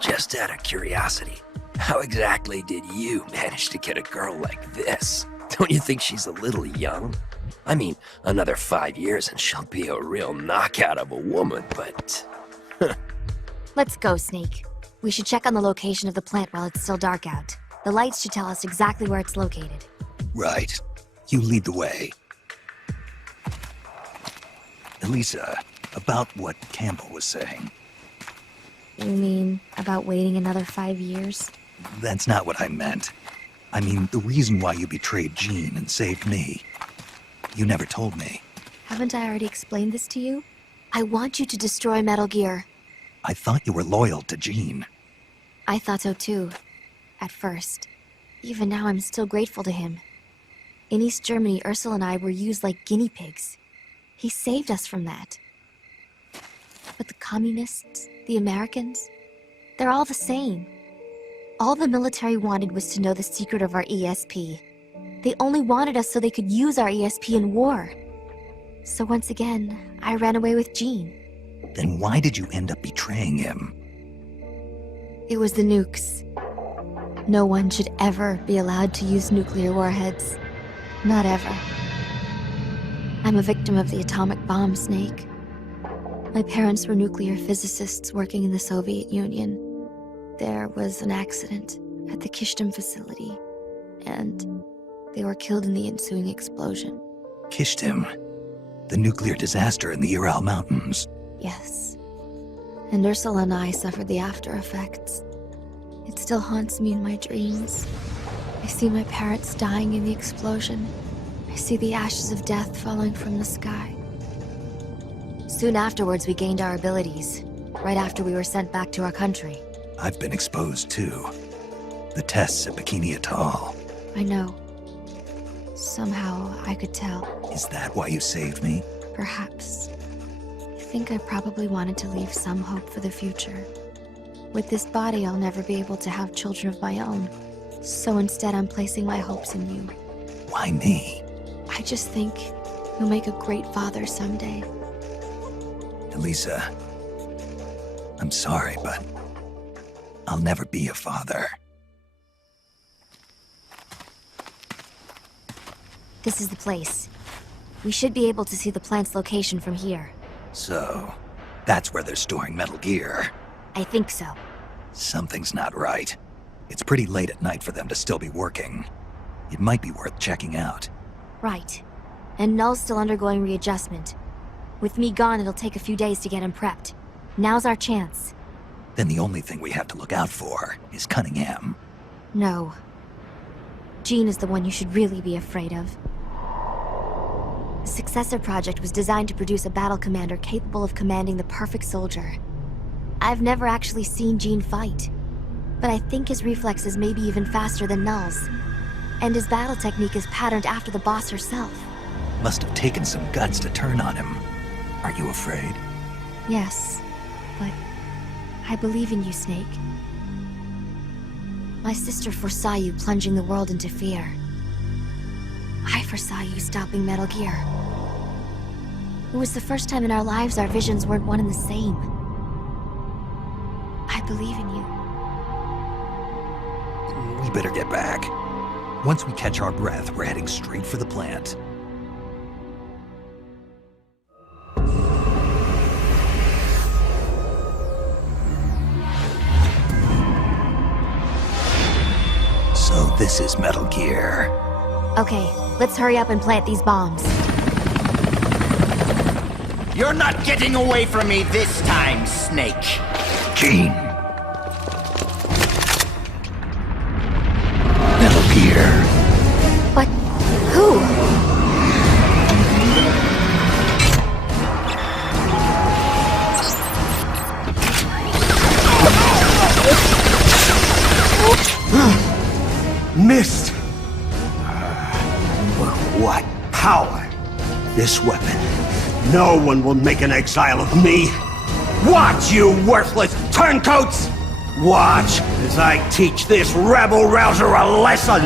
Just out of curiosity, how exactly did you manage to get a girl like this? Don't you think she's a little young? I mean, another 5 years and she'll be a real knockout of a woman, but... Let's go, Snake. We should check on the location of the plant while it's still dark out. The lights should tell us exactly where it's located. Right. You lead the way. Elisa, about what Campbell was saying. You mean about waiting another 5 years? That's not what I meant. I mean, the reason why you betrayed Jean and saved me. You never told me. Haven't I already explained this to you? I want you to destroy Metal Gear. I thought you were loyal to Jean. I thought so too. At first. Even now, I'm still grateful to him. In East Germany, Ursula and I were used like guinea pigs. He saved us from that. But the communists, the Americans, they're all the same. All the military wanted was to know the secret of our ESP. They only wanted us so they could use our ESP in war. So once again, I ran away with Jean. Then why did you end up betraying him? It was the nukes. No one should ever be allowed to use nuclear warheads. Not ever. I'm a victim of the atomic bomb, Snake. My parents were nuclear physicists working in the Soviet Union. There was an accident at the Kishtim facility, and they were killed in the ensuing explosion. Kishtim? The nuclear disaster in the Ural Mountains? Yes. And Ursula and I suffered the after effects. It still haunts me in my dreams. I see my parents dying in the explosion. I see the ashes of death falling from the sky. Soon afterwards, we gained our abilities, right after we were sent back to our country. I've been exposed too. The tests at Bikini Atoll. I know. Somehow, I could tell. Is that why you saved me? Perhaps. I think I probably wanted to leave some hope for the future. With this body, I'll never be able to have children of my own. So instead, I'm placing my hopes in you. Why me? I just think you'll make a great father someday. Elisa, I'm sorry, but I'll never be a father. This is the place. We should be able to see the plant's location from here. So, that's where they're storing Metal Gear. I think so. Something's not right. It's pretty late at night for them to still be working. It might be worth checking out. Right. And Null's still undergoing readjustment. With me gone, it'll take a few days to get him prepped. Now's our chance. Then the only thing we have to look out for is Cunningham. No. Jean is the one you should really be afraid of. The Successor Project was designed to produce a battle commander capable of commanding the perfect soldier. I've never actually seen Jean fight, but I think his reflexes may be even faster than Null's. And his battle technique is patterned after the boss herself. Must have taken some guts to turn on him. Are you afraid? Yes, but I believe in you, Snake. My sister foresaw you plunging the world into fear. I foresaw you stopping Metal Gear. It was the first time in our lives our visions weren't one and the same. I believe in you. We better get back. Once we catch our breath, we're heading straight for the plant. So this is Metal Gear. Okay, let's hurry up and plant these bombs. You're not getting away from me this time, Snake. Jean. Metal Gear. But who? Missed. What power? This weapon. No one will make an exile of me. Watch, you worthless turncoats! Watch as I teach this rebel-rouser a lesson!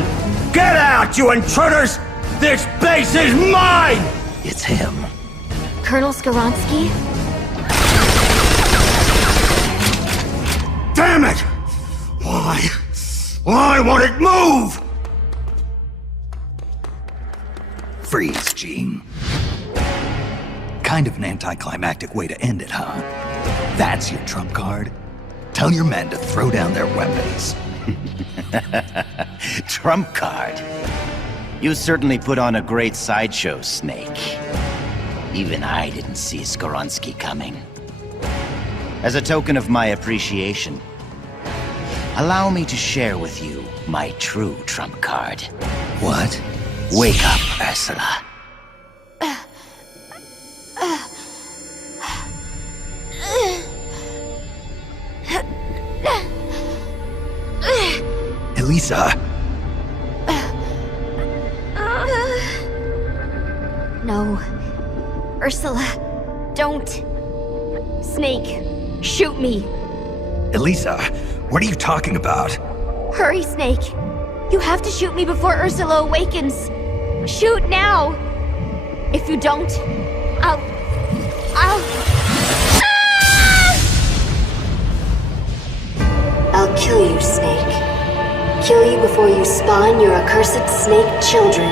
Get out, you intruders! This base is mine! It's him. Colonel Skoronsky? Damn it! Why? Why won't it move? Freeze, Jean. Kind of an anticlimactic way to end it, huh? That's your trump card? Tell your men to throw down their weapons. Trump card. You certainly put on a great sideshow, Snake. Even I didn't see Skoronsky coming. As a token of my appreciation, allow me to share with you my true trump card. What? Wake up, Ursula. Elisa! No. Ursula, don't. Snake, shoot me. Elisa, what are you talking about? Hurry, Snake. You have to shoot me before Ursula awakens. Shoot now. If you don't, I'll... I'll kill you, Snake. Kill you before you spawn your accursed snake children.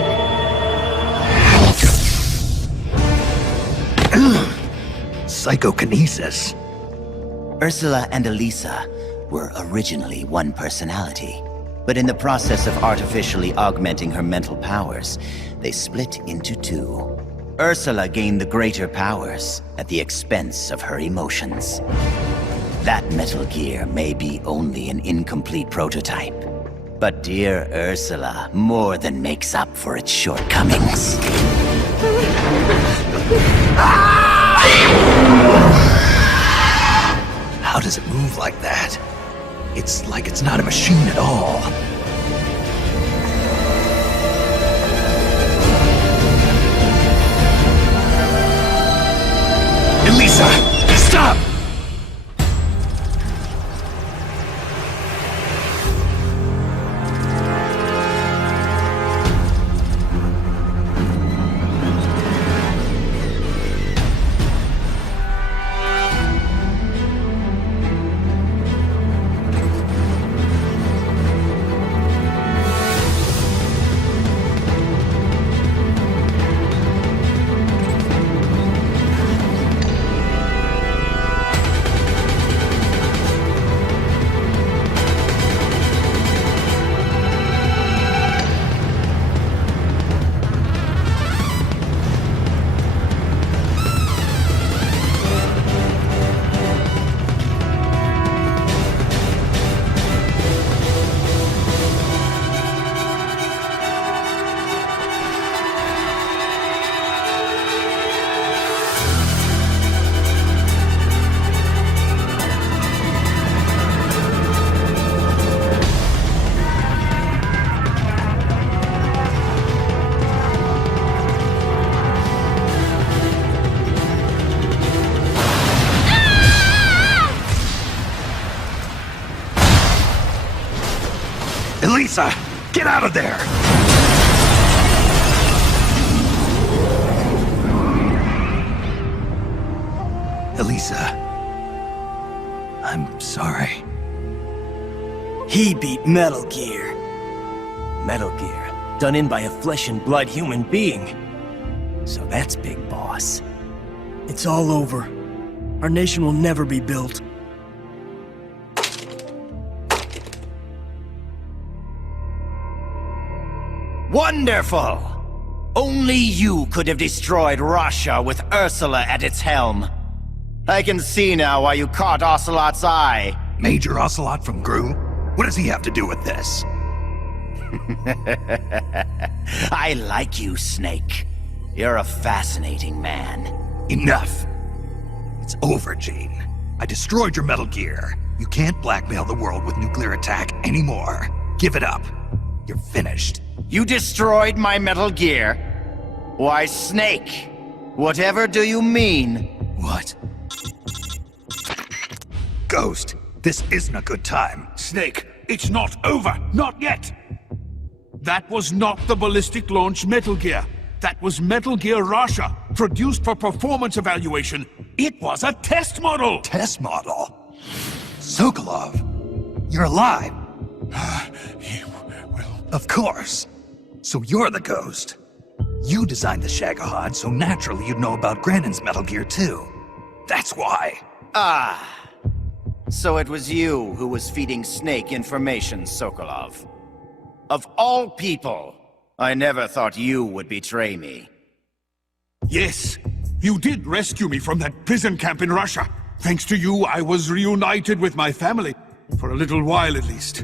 Psychokinesis. Ursula and Elisa were originally one personality, but in the process of artificially augmenting her mental powers, they split into two. Ursula gained the greater powers at the expense of her emotions. That Metal Gear may be only an incomplete prototype, but dear Ursula more than makes up for its shortcomings. How does it move like that? It's like it's not a machine at all. Elisa, stop! Elisa, get out of there! Elisa, I'm sorry. He beat Metal Gear. Metal Gear, done in by a flesh and blood human being. So that's Big Boss. It's all over. Our nation will never be built. Wonderful! Only you could have destroyed Russia with Ursula at its helm. I can see now why you caught Ocelot's eye. Major Ocelot from Gru? What does he have to do with this? I like you, Snake. You're a fascinating man. Enough! It's over, Gene. I destroyed your Metal Gear. You can't blackmail the world with nuclear attack anymore. Give it up. You're finished. You destroyed my Metal Gear? Why, Snake, whatever do you mean? What? Ghost, this isn't a good time. Snake, it's not over. Not yet. That was not the ballistic launch Metal Gear. That was Metal Gear Russia, produced for performance evaluation. It was a test model! Test model? Sokolov, you're alive. Of course. So you're the Ghost. You designed the Shagohod, so naturally you'd know about Granin's Metal Gear too. That's why. Ah. So it was you who was feeding Snake information, Sokolov. Of all people, I never thought you would betray me. Yes, you did rescue me from that prison camp in Russia. Thanks to you, I was reunited with my family. For a little while at least.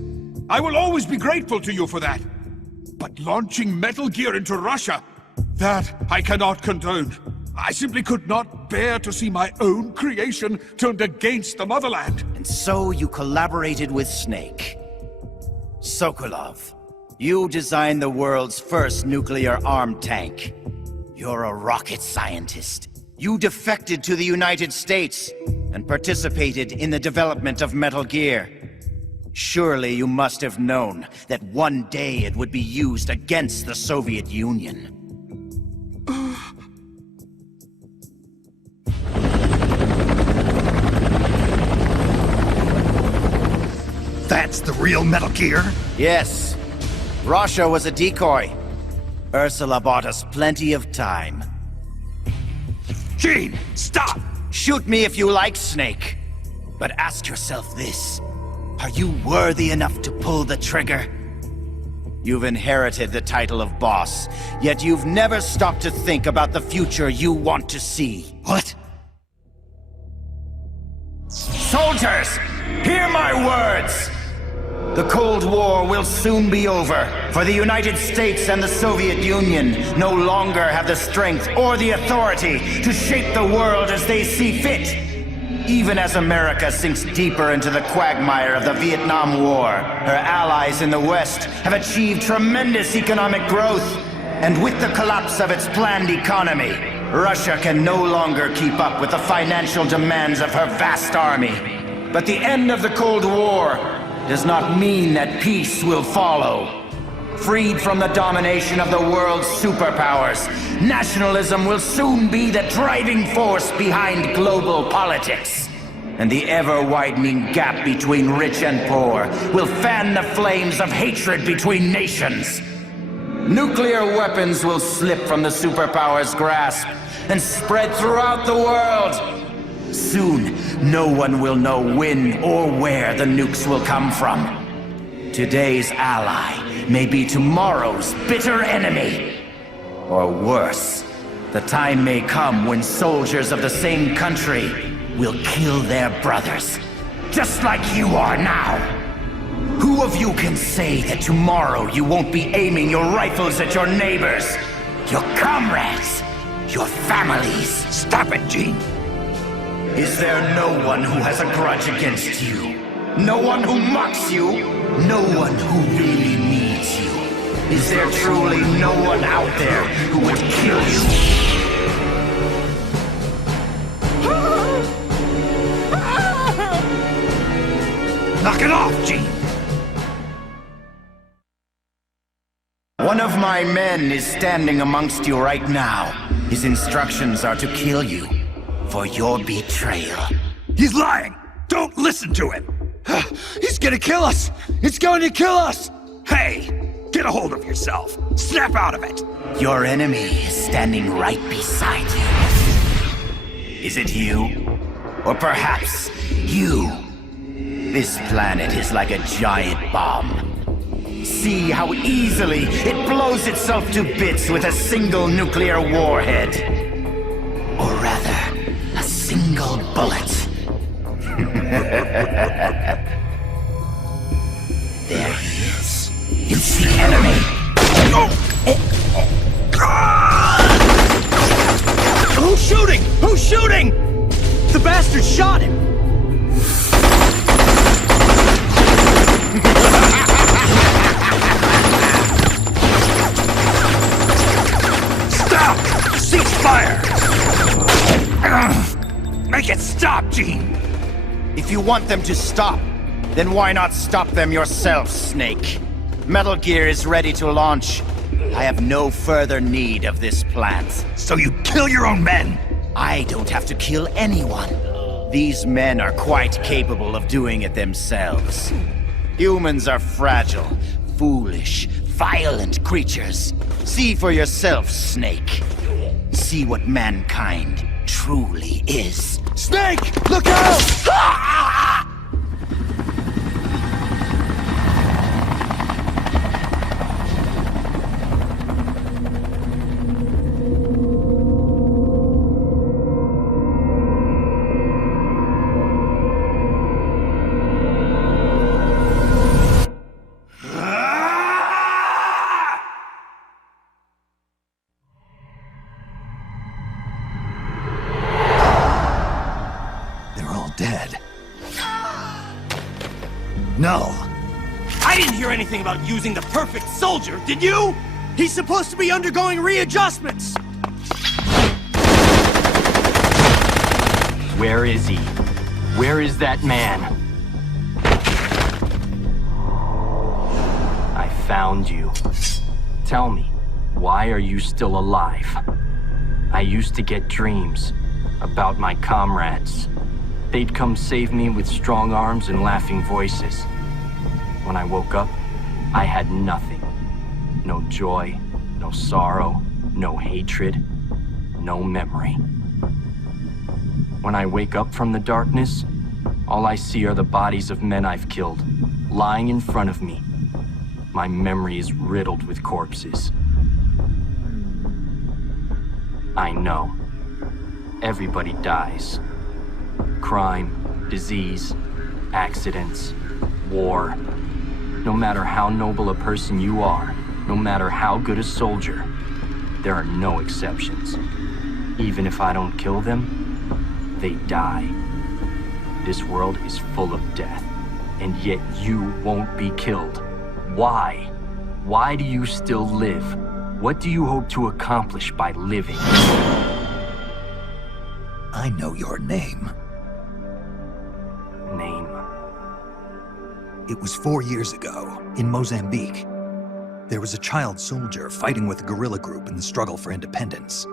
I will always be grateful to you for that. But launching Metal Gear into Russia, that I cannot condone. I simply could not bear to see my own creation turned against the motherland. And so you collaborated with Snake. Sokolov, you designed the world's first nuclear-armed tank. You're a rocket scientist. You defected to the United States and participated in the development of Metal Gear. Surely you must have known that one day it would be used against the Soviet Union. That's the real Metal Gear? Yes. Russia was a decoy. Ursula bought us plenty of time. Gene, stop! Shoot me if you like, Snake. But ask yourself this. Are you worthy enough to pull the trigger? You've inherited the title of boss, yet you've never stopped to think about the future you want to see. What? Soldiers, hear my words! The Cold War will soon be over, for the United States and the Soviet Union no longer have the strength or the authority to shape the world as they see fit. Even as America sinks deeper into the quagmire of the Vietnam War, her allies in the West have achieved tremendous economic growth. And with the collapse of its planned economy, Russia can no longer keep up with the financial demands of her vast army. But the end of the Cold War does not mean that peace will follow. Freed from the domination of the world's superpowers, nationalism will soon be the driving force behind global politics. And the ever-widening gap between rich and poor will fan the flames of hatred between nations. Nuclear weapons will slip from the superpowers' grasp and spread throughout the world. Soon, no one will know when or where the nukes will come from. Today's ally may be tomorrow's bitter enemy. Or worse, the time may come when soldiers of the same country will kill their brothers, just like you are now. Who of you can say that tomorrow you won't be aiming your rifles at your neighbors, your comrades, your families? Stop it, Gene. Is there no one who has a grudge against you? No one who mocks you? No one who really needs you? Is there truly no one out there who would kill you? Knock it off, Gene! One of my men is standing amongst you right now. His instructions are to kill you for your betrayal. He's lying! Don't listen to him! He's gonna kill us! It's going to kill us! Hey! Get a hold of yourself! Snap out of it! Your enemy is standing right beside you. Is it you? Or perhaps you? This planet is like a giant bomb. See how easily it blows itself to bits with a single nuclear warhead. Or rather, a single bullet. There he is. It's the enemy. Who's shooting? Who's shooting? The bastard shot him! Stop! Cease fire! Make it stop, Gene! If you want them to stop, then why not stop them yourself, Snake? Metal Gear is ready to launch. I have no further need of this plant. So you kill your own men? I don't have to kill anyone. These men are quite capable of doing it themselves. Humans are fragile, foolish, violent creatures. See for yourself, Snake. See what mankind truly is. Snake! Look out! Dead. No. I didn't hear anything about using the perfect soldier, did you? He's supposed to be undergoing readjustments! Where is he? Where is that man? I found you. Tell me, why are you still alive? I used to get dreams about my comrades. They'd come save me with strong arms and laughing voices. When I woke up, I had nothing. No joy, no sorrow, no hatred, no memory. When I wake up from the darkness, all I see are the bodies of men I've killed, lying in front of me. My memory is riddled with corpses. I know. Everybody dies. Crime, Disease, accidents, war. No matter how noble a person you are, no matter how good a soldier, there are no exceptions. Even if I don't kill them, they die. This world is full of death, and yet you won't be killed. Why? Why do you still live? What do you hope to accomplish by living? I know your name. Name? It was 4 years ago, in Mozambique. There was a child soldier fighting with a guerrilla group in the struggle for independence.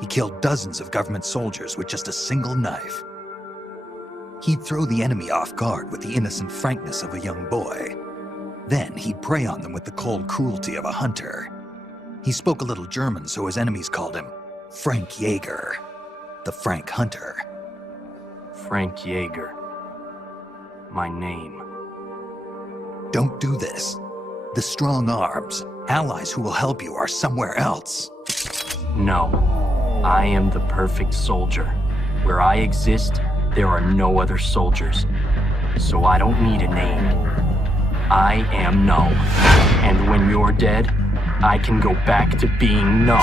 He killed dozens of government soldiers with just a single knife. He'd throw the enemy off guard with the innocent frankness of a young boy. Then he'd prey on them with the cold cruelty of a hunter. He spoke a little German, so his enemies called him Frank Jaeger, the Frank Hunter. Frank Jaeger. My name. Don't do this. The strong arms, allies who will help you, are somewhere else. No. I am the perfect soldier. Where I exist, there are no other soldiers. So I don't need a name. I am No. And when you're dead, I can go back to being No.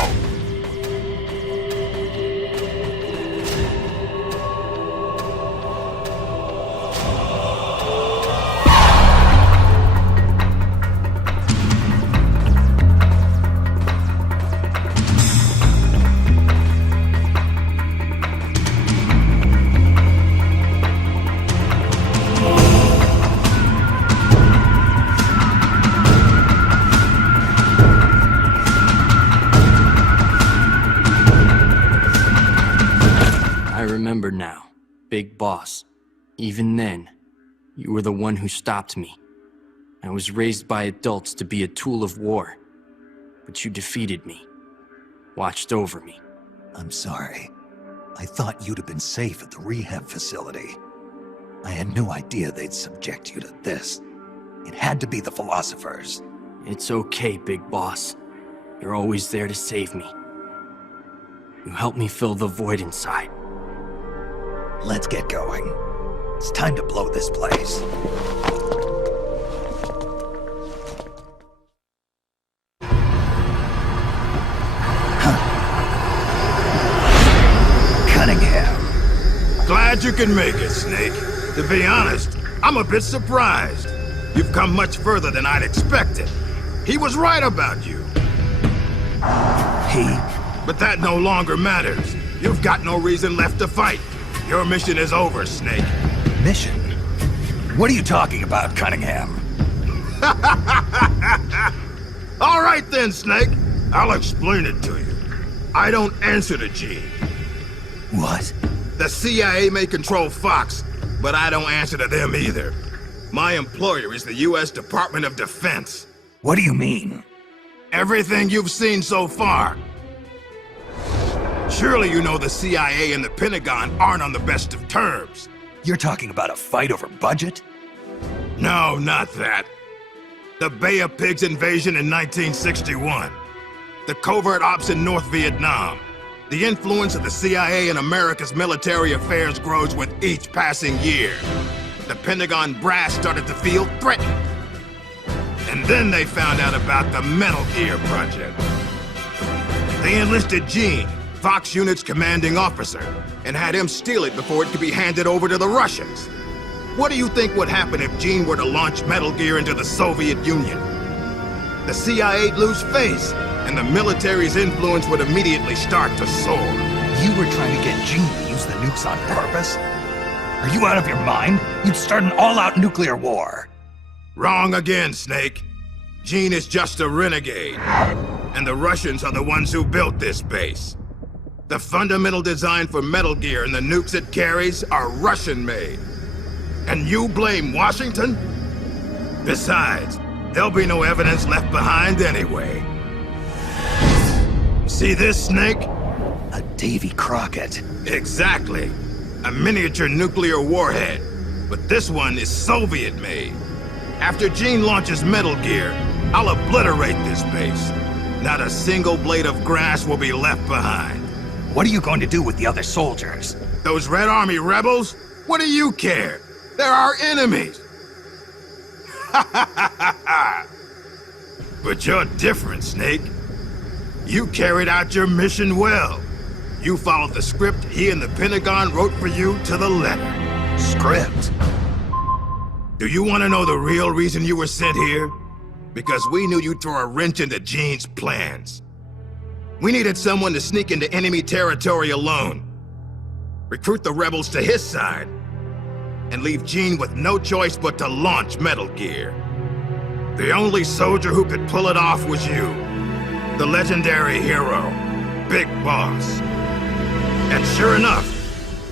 Now, Big Boss. Even then, you were the one who stopped me. I was raised by adults to be a tool of war, but you defeated me, watched over me. I'm sorry. I thought you'd have been safe at the rehab facility. I had no idea they'd subject you to this. It had to be the philosophers. It's okay, Big Boss. You're always there to save me. You helped me fill the void inside. Let's get going. It's time to blow this place. Cunningham. Glad you can make it, Snake. To be honest, I'm a bit surprised. You've come much further than I'd expected. He was right about you. He? But that no longer matters. You've got no reason left to fight. Your mission is over, Snake. Mission? What are you talking about, Cunningham? All right then, Snake. I'll explain it to you. I don't answer to Gene. What? The CIA may control Fox, but I don't answer to them either. My employer is the U.S. Department of Defense. What do you mean? Everything you've seen so far. Surely you know the CIA and the Pentagon aren't on the best of terms. You're talking about a fight over budget? No, not that. The Bay of Pigs invasion in 1961. The covert ops in North Vietnam. The influence of the CIA in America's military affairs grows with each passing year. The Pentagon brass started to feel threatened. And then they found out about the Metal Gear project. They enlisted Gene, Fox Unit's commanding officer, and had him steal it before it could be handed over to the Russians. What do you think would happen if Gene were to launch Metal Gear into the Soviet Union? The CIA'd lose face, and the military's influence would immediately start to soar. You were trying to get Gene to use the nukes on purpose? Are you out of your mind? You'd start an all-out nuclear war. Wrong again, Snake. Gene is just a renegade, and the Russians are the ones who built this base. The fundamental design for Metal Gear and the nukes it carries are Russian-made. And you blame Washington? Besides, there'll be no evidence left behind anyway. See this, Snake? A Davy Crockett. Exactly. A miniature nuclear warhead. But this one is Soviet-made. After Gene launches Metal Gear, I'll obliterate this base. Not a single blade of grass will be left behind. What are you going to do with the other soldiers? Those Red Army rebels? What do you care? They're our enemies! But you're different, Snake. You carried out your mission well. You followed the script he and the Pentagon wrote for you to the letter. Script? Do you want to know the real reason you were sent here? Because we knew you'd throw a wrench into Gene's plans. We needed someone to sneak into enemy territory alone, recruit the rebels to his side, and leave Gene with no choice but to launch Metal Gear. The only soldier who could pull it off was you, the legendary hero, Big Boss. And sure enough,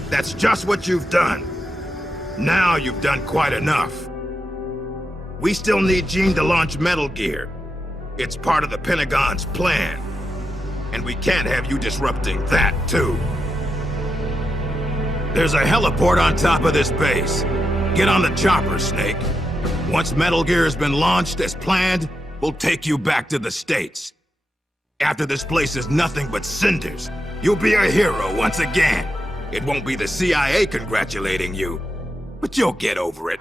that's just what you've done. Now you've done quite enough. We still need Gene to launch Metal Gear. It's part of the Pentagon's plan. And we can't have you disrupting that, too. There's a heliport on top of this base. Get on the chopper, Snake. Once Metal Gear has been launched as planned, we'll take you back to the States. After this place is nothing but cinders, you'll be a hero once again. It won't be the CIA congratulating you, but you'll get over it.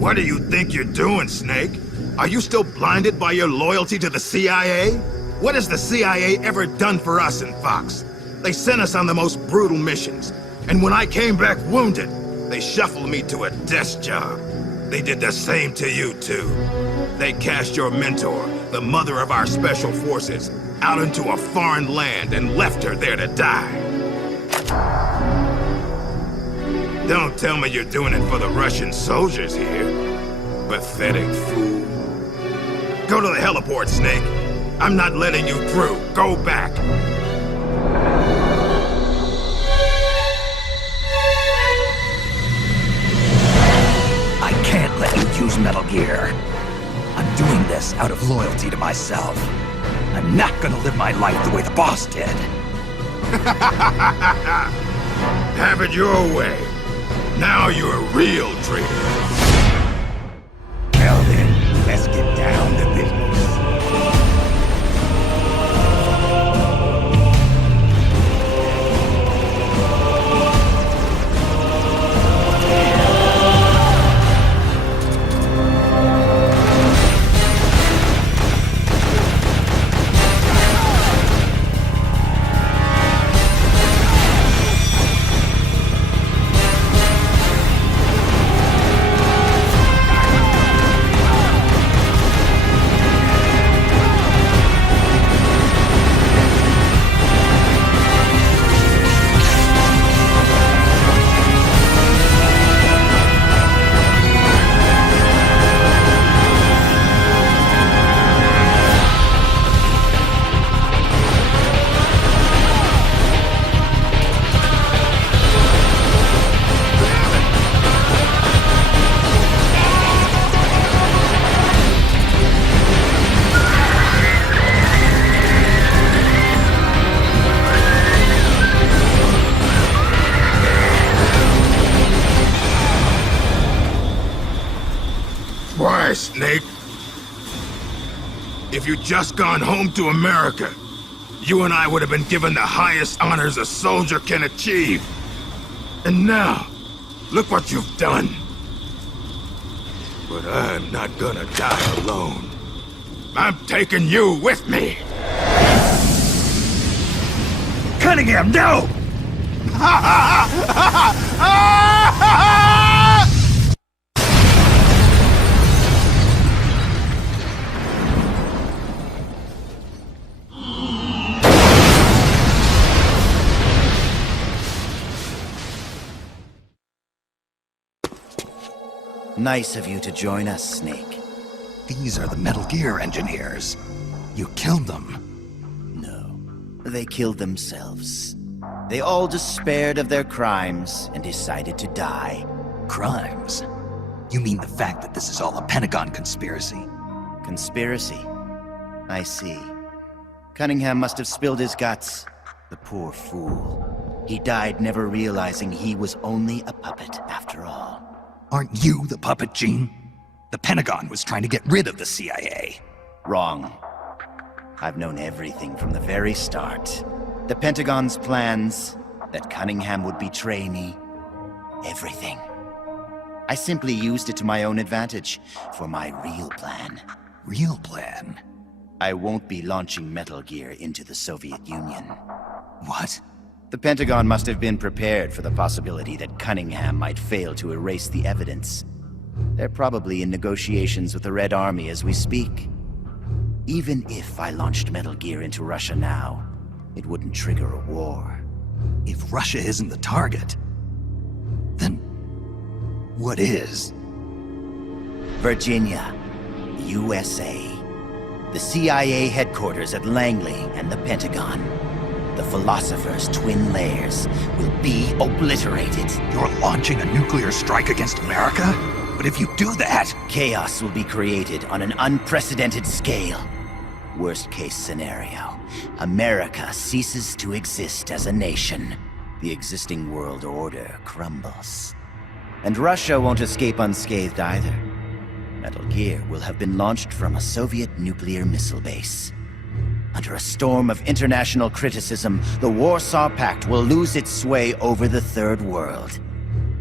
What do you think you're doing, Snake? Are you still blinded by your loyalty to the CIA? What has the CIA ever done for us in Fox? They sent us on the most brutal missions, and when I came back wounded, they shuffled me to a desk job. They did the same to you, too. They cast your mentor, the mother of our special forces, out into a foreign land and left her there to die. Don't tell me you're doing it for the Russian soldiers here. Pathetic fool. Go to the heliport, Snake. I'm not letting you through. Go back. I can't let you use Metal Gear. I'm doing this out of loyalty to myself. I'm not gonna live my life the way the boss did. Have it your way. Now you're a real traitor. Well then, let's get down to business. Why, Snake? If you'd just gone home to America, you and I would have been given the highest honors a soldier can achieve. And now, look what you've done. But I'm not gonna die alone. I'm taking you with me. Cunningham, no! Nice of you to join us, Snake. These are the Metal Gear engineers. You killed them. No, they killed themselves. They all despaired of their crimes and decided to die. Crimes? You mean the fact that this is all a Pentagon conspiracy? Conspiracy? I see. Cunningham must have spilled his guts. The poor fool. He died never realizing he was only a puppet after all. Aren't you the puppet, Gene? The Pentagon was trying to get rid of the CIA. Wrong. I've known everything from the very start. The Pentagon's plans, That Cunningham would betray me. Everything. I simply used it to my own advantage, for my real plan. Real plan? I won't be launching Metal Gear into the Soviet Union. What? The Pentagon must have been prepared for the possibility that Cunningham might fail to erase the evidence. They're probably in negotiations with the Red Army as we speak. Even if I launched Metal Gear into Russia now, it wouldn't trigger a war. If Russia isn't the target, then what is? Virginia, USA. The CIA headquarters at Langley and the Pentagon. The Philosopher's twin lairs will be obliterated. You're launching a nuclear strike against America? But if you do that... Chaos will be created on an unprecedented scale. Worst case scenario, America ceases to exist as a nation. The existing world order crumbles. And Russia won't escape unscathed either. Metal Gear will have been launched from a Soviet nuclear missile base. Under a storm of international criticism, the Warsaw Pact will lose its sway over the Third World.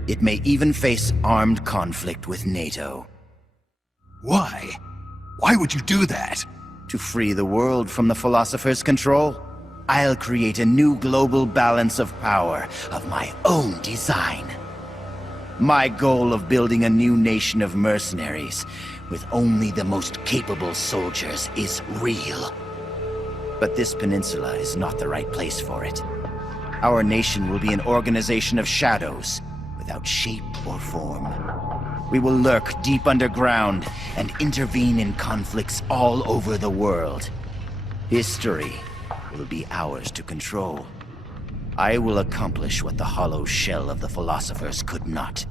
It may even face armed conflict with NATO. Why? Why would you do that? To free the world from the Philosopher's control, I'll create a new global balance of power of my own design. My goal of building a new nation of mercenaries with only the most capable soldiers is real. But this peninsula is not the right place for it. Our nation will be an organization of shadows, without shape or form. We will lurk deep underground and intervene in conflicts all over the world. History will be ours to control. I will accomplish what the hollow shell of the Philosophers could not,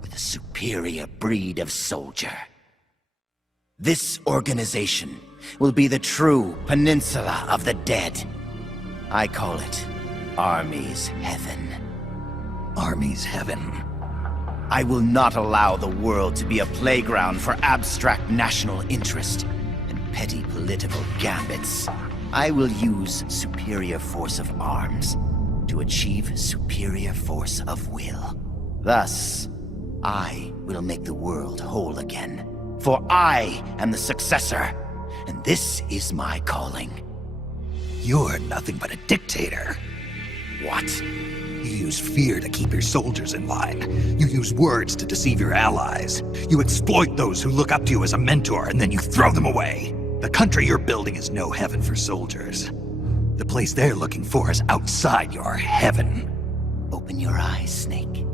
with a superior breed of soldier. This organization will be the true Peninsula of the Dead. I call it Army's Heaven. Army's Heaven? I will not allow the world to be a playground for abstract national interest and petty political gambits. I will use superior force of arms to achieve superior force of will. Thus, I will make the world whole again. For I am the successor, and this is my calling. You're nothing but a dictator. What? You use fear to keep your soldiers in line. You use words to deceive your allies. You exploit those who look up to you as a mentor, and then you throw them away. The country you're building is no heaven for soldiers. The place they're looking for is outside your heaven. Open your eyes, Snake.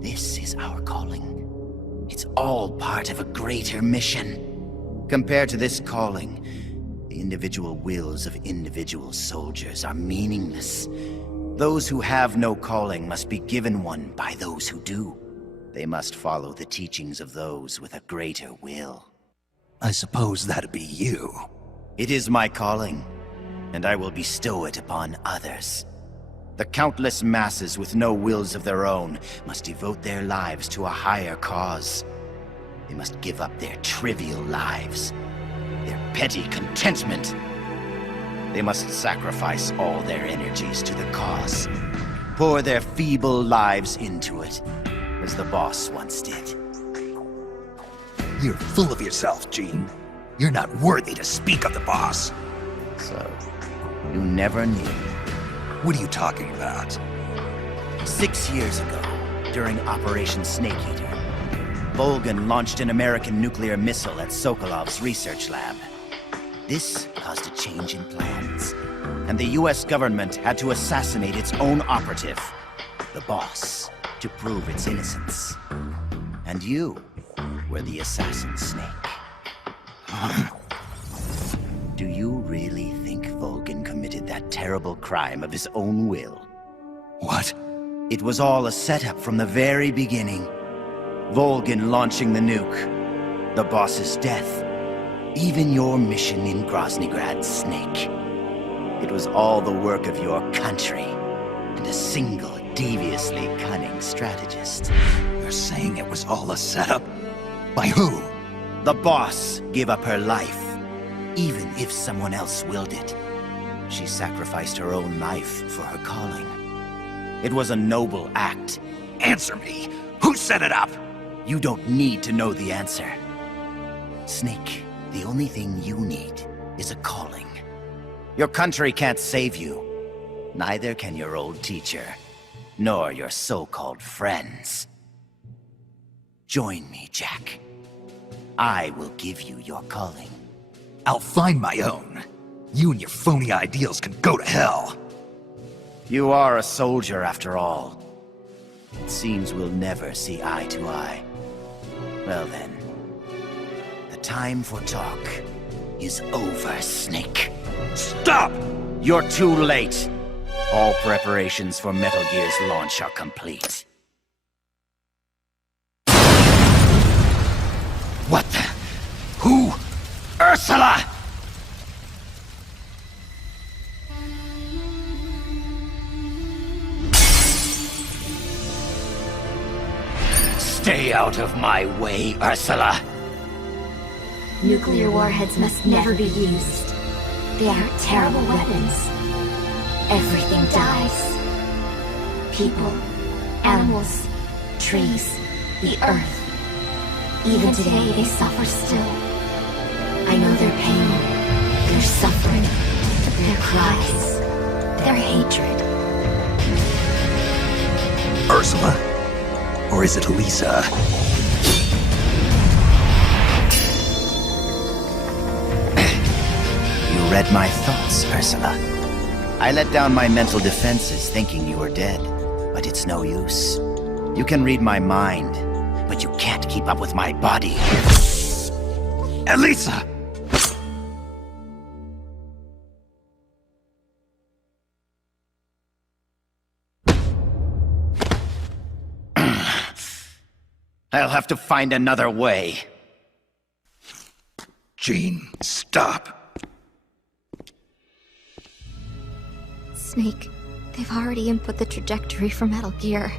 This is our calling. It's all part of a greater mission. Compared to this calling, the individual wills of individual soldiers are meaningless. Those who have no calling must be given one by those who do. They must follow the teachings of those with a greater will. I suppose that'd be you. It is my calling, and I will bestow it upon others. The countless masses with no wills of their own must devote their lives to a higher cause. They must give up their trivial lives, their petty contentment. They must sacrifice all their energies to the cause, pour their feeble lives into it, as the boss once did. You're full of yourself, Gene. You're not worthy to speak of the boss. So, you never knew. What are you talking about? 6 years ago, during Operation Snake Eater, Volgin launched an American nuclear missile at Sokolov's research lab. This caused a change in plans, and the US government had to assassinate its own operative, the boss, to prove its innocence. And you were the assassin, Snake. Do you really think Volgin committed that terrible crime of his own will? What? It was all a setup from the very beginning. Volgin launching the nuke, the boss's death, even your mission in Groznygrad, Snake. It was all the work of your country, and a single, deviously cunning strategist. You're saying it was all a setup? By who? The boss gave up her life, even if someone else willed it. She sacrificed her own life for her calling. It was a noble act. Answer me! Who set it up? You don't need to know the answer. Snake, the only thing you need is a calling. Your country can't save you. Neither can your old teacher, nor your so-called friends. Join me, Jack. I will give you your calling. I'll find my own. You and your phony ideals can go to hell. You are a soldier after all. It seems we'll never see eye to eye. Well then, the time for talk is over, Snake. Stop! You're too late. All preparations for Metal Gear's launch are complete. What the? Who? Ursula! Stay out of my way, Ursula! Nuclear warheads must never be used. They are terrible weapons. Everything dies. People, animals, trees, the earth. Even today they suffer still. I know their pain, their suffering, their cries, their hatred. Ursula? Or is it Elisa? You read my thoughts, Ursula. I let down my mental defenses thinking you were dead, but it's no use. You can read my mind, but you can't keep up with my body. Elisa! I'll have to find another way. Jean, stop. Snake, they've already input the trajectory for Metal Gear.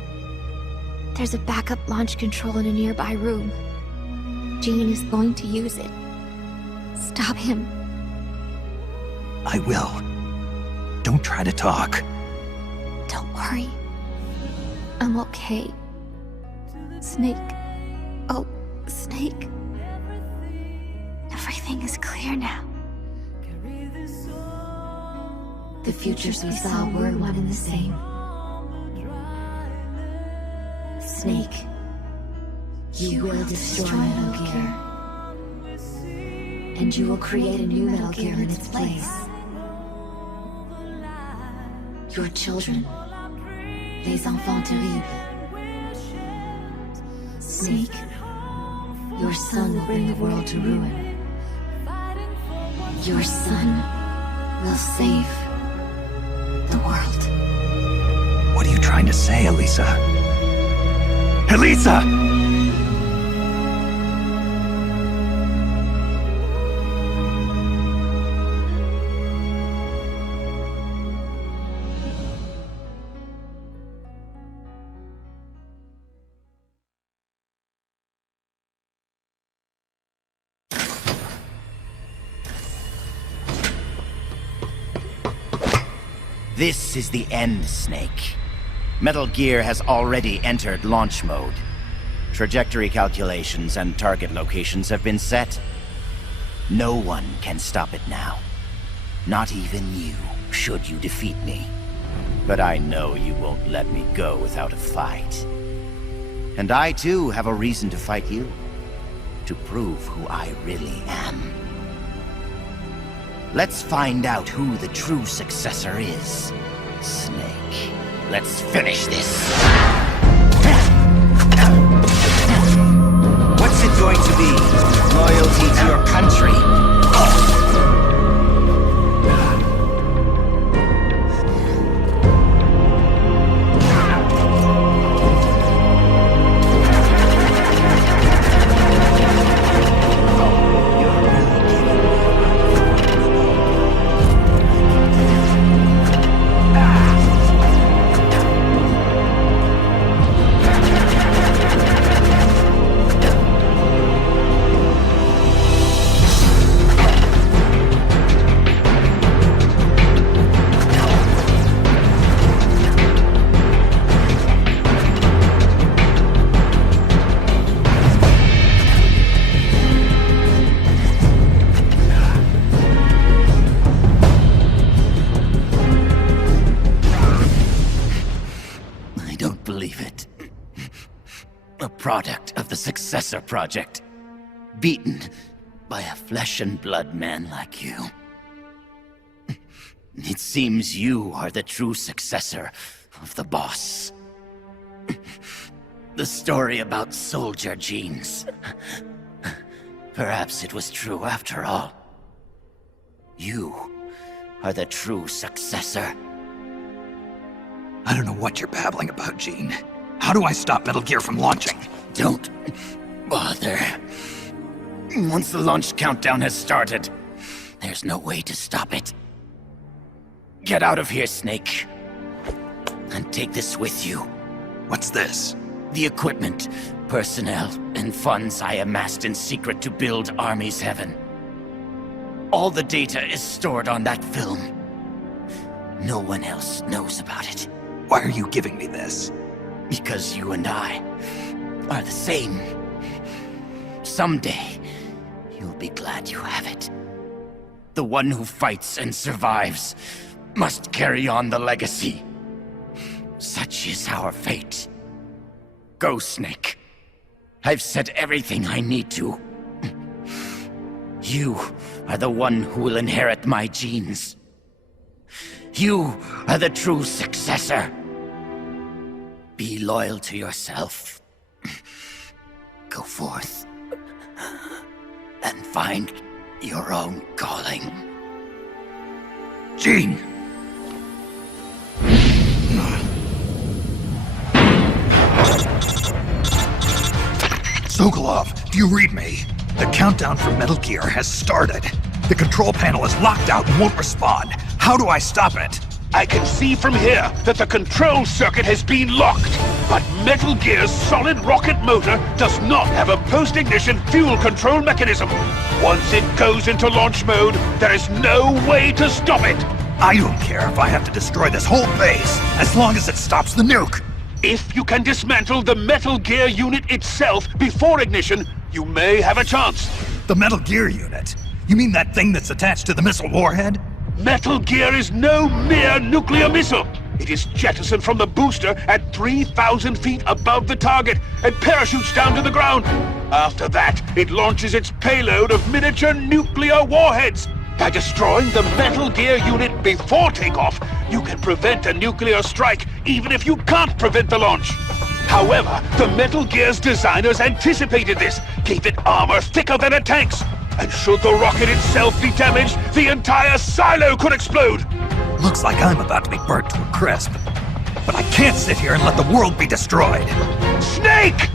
There's a backup launch control in a nearby room. Gene is going to use it. Stop him. I will. Don't try to talk. Don't worry. I'm okay. Snake. Oh, Snake. Everything is clear now. The futures we saw were one and the same. Snake, you will destroy Metal Gear. And you will create a new Metal Gear in its place. Your children, les enfants terribles. Snake, your son will bring the world to ruin. Your son will save the world. What are you trying to say, Elisa? Elisa! This is the end, Snake. Metal Gear has already entered launch mode. Trajectory calculations and target locations have been set. No one can stop it now. Not even you, should you defeat me. But I know you won't let me go without a fight. And I too have a reason to fight you. To prove who I really am. Let's find out who the true successor is. Snake, let's finish this. What's it going to be? Loyalty to your country? product of the Successor Project. Beaten by a flesh and blood man like you. It seems you are the true successor of the boss. The story about soldier genes. Perhaps it was true after all. You are the true successor. I don't know what you're babbling about, Gene. How do I stop Metal Gear from launching? Don't bother. Once the launch countdown has started, there's no way to stop it. Get out of here, Snake. And take this with you. What's this? The equipment, personnel, and funds I amassed in secret to build Army's Heaven. All the data is stored on that film. No one else knows about it. Why are you giving me this? Because you and I are the same. Someday, you'll be glad you have it. The one who fights and survives must carry on the legacy. Such is our fate. Go, Snake. I've said everything I need to. You are the one who will inherit my genes. You are the true successor. Be loyal to yourself. Go forth and find your own calling. Gene! Sokolov, do you read me? The countdown for Metal Gear has started. The control panel is locked out and won't respond. How do I stop it? I can see from here that the control circuit has been locked, but Metal Gear's solid rocket motor does not have a post-ignition fuel control mechanism. Once it goes into launch mode, there is no way to stop it. I don't care if I have to destroy this whole base, as long as it stops the nuke. If you can dismantle the Metal Gear unit itself before ignition, you may have a chance. The Metal Gear unit? You mean that thing that's attached to the missile warhead? Metal Gear is no mere nuclear missile. It is jettisoned from the booster at 3,000 feet above the target and parachutes down to the ground. After that, it launches its payload of miniature nuclear warheads. By destroying the Metal Gear unit before takeoff, you can prevent a nuclear strike even if you can't prevent the launch. However, the Metal Gear's designers anticipated this, gave it armor thicker than a tank's. And should the rocket itself be damaged, the entire silo could explode! Looks like I'm about to be burnt to a crisp. But I can't sit here and let the world be destroyed. Snake!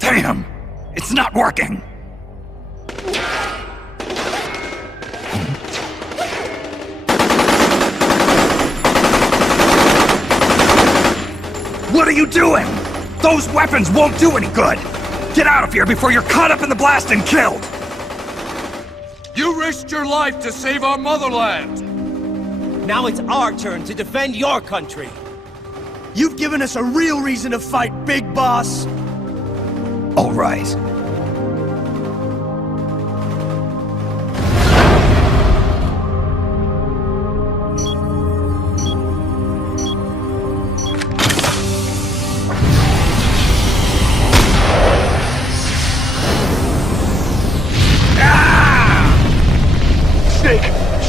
Damn! It's not working! What are you doing? Those weapons won't do any good! Get out of here before you're caught up in the blast and killed! You risked your life to save our motherland! Now it's our turn to defend your country. You've given us a real reason to fight, Big Boss! All right.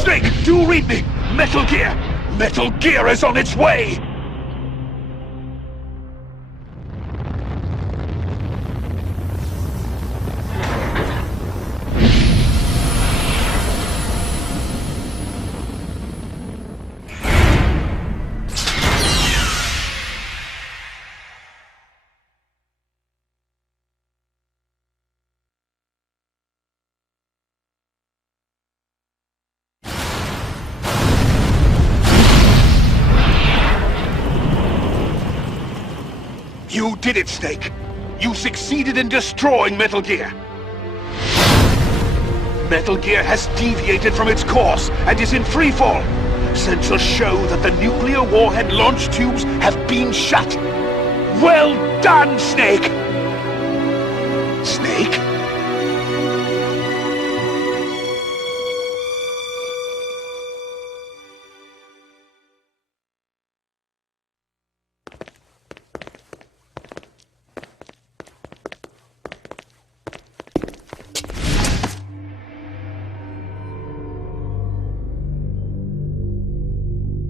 Snake, do read me! Metal Gear! Metal Gear is on its way! You did it, Snake! You succeeded in destroying Metal Gear! Metal Gear has deviated from its course and is in freefall! Sensors show that the nuclear warhead launch tubes have been shut. Well done, Snake! Snake?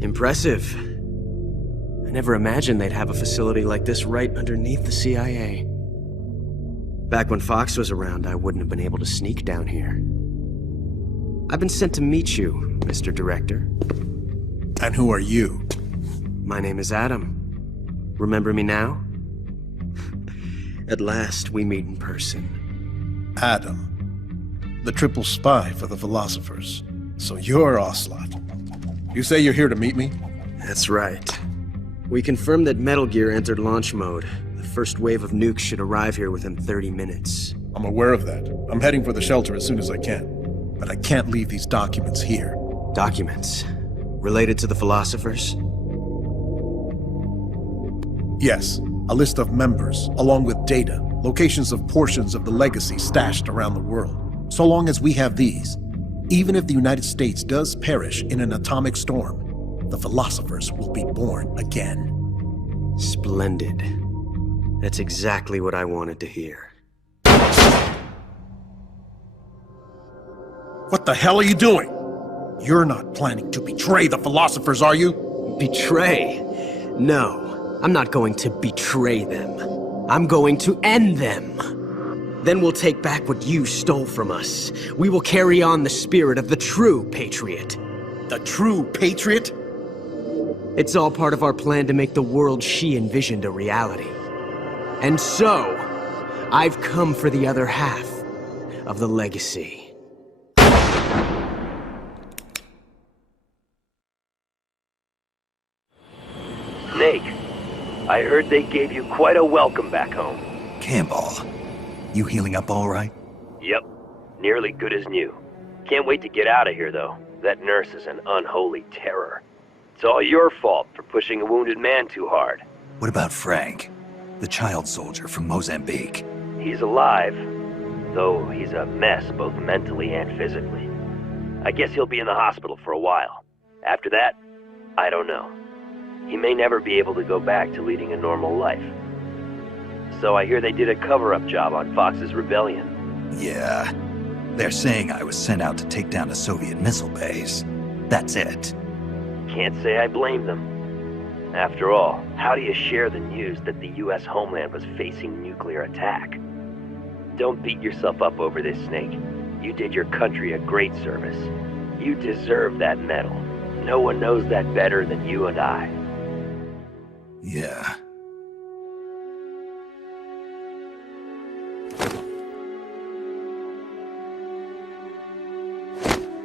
Impressive. I never imagined they'd have a facility like this right underneath the CIA. Back when Fox was around, I wouldn't have been able to sneak down here. I've been sent to meet you, Mr. Director. And who are you? My name is Adam. Remember me now? At last, we meet in person. Adam, the triple spy for the philosophers. So you're Ocelot. You say you're here to meet me? That's right. We confirmed that Metal Gear entered launch mode. The first wave of nukes should arrive here within 30 minutes. I'm aware of that. I'm heading for the shelter as soon as I can. But I can't leave these documents here. Documents? Related to the philosophers? Yes, a list of members, along with data, locations of portions of the legacy stashed around the world. So long as we have these, even if the United States does perish in an atomic storm, the philosophers will be born again. Splendid. That's exactly what I wanted to hear. What the hell are you doing? You're not planning to betray the philosophers, are you? Betray? No, I'm not going to betray them. I'm going to end them. Then we'll take back what you stole from us. We will carry on the spirit of the true patriot. The true patriot? It's all part of our plan to make the world she envisioned a reality. And so, I've come for the other half of the legacy. Snake, I heard they gave you quite a welcome back home. Campbell, you healing up all right? Yep, nearly good as new. Can't wait to get out of here, though. That nurse is an unholy terror. It's all your fault for pushing a wounded man too hard. What about Frank, the child soldier from Mozambique? He's alive, though he's a mess both mentally and physically. I guess he'll be in the hospital for a while. After that, I don't know. He may never be able to go back to leading a normal life. So I hear they did a cover-up job on Fox's rebellion. Yeah. They're saying I was sent out to take down a Soviet missile base. That's it. Can't say I blame them. After all, how do you share the news that the US homeland was facing nuclear attack? Don't beat yourself up over this, Snake. You did your country a great service. You deserve that medal. No one knows that better than you and I. Yeah.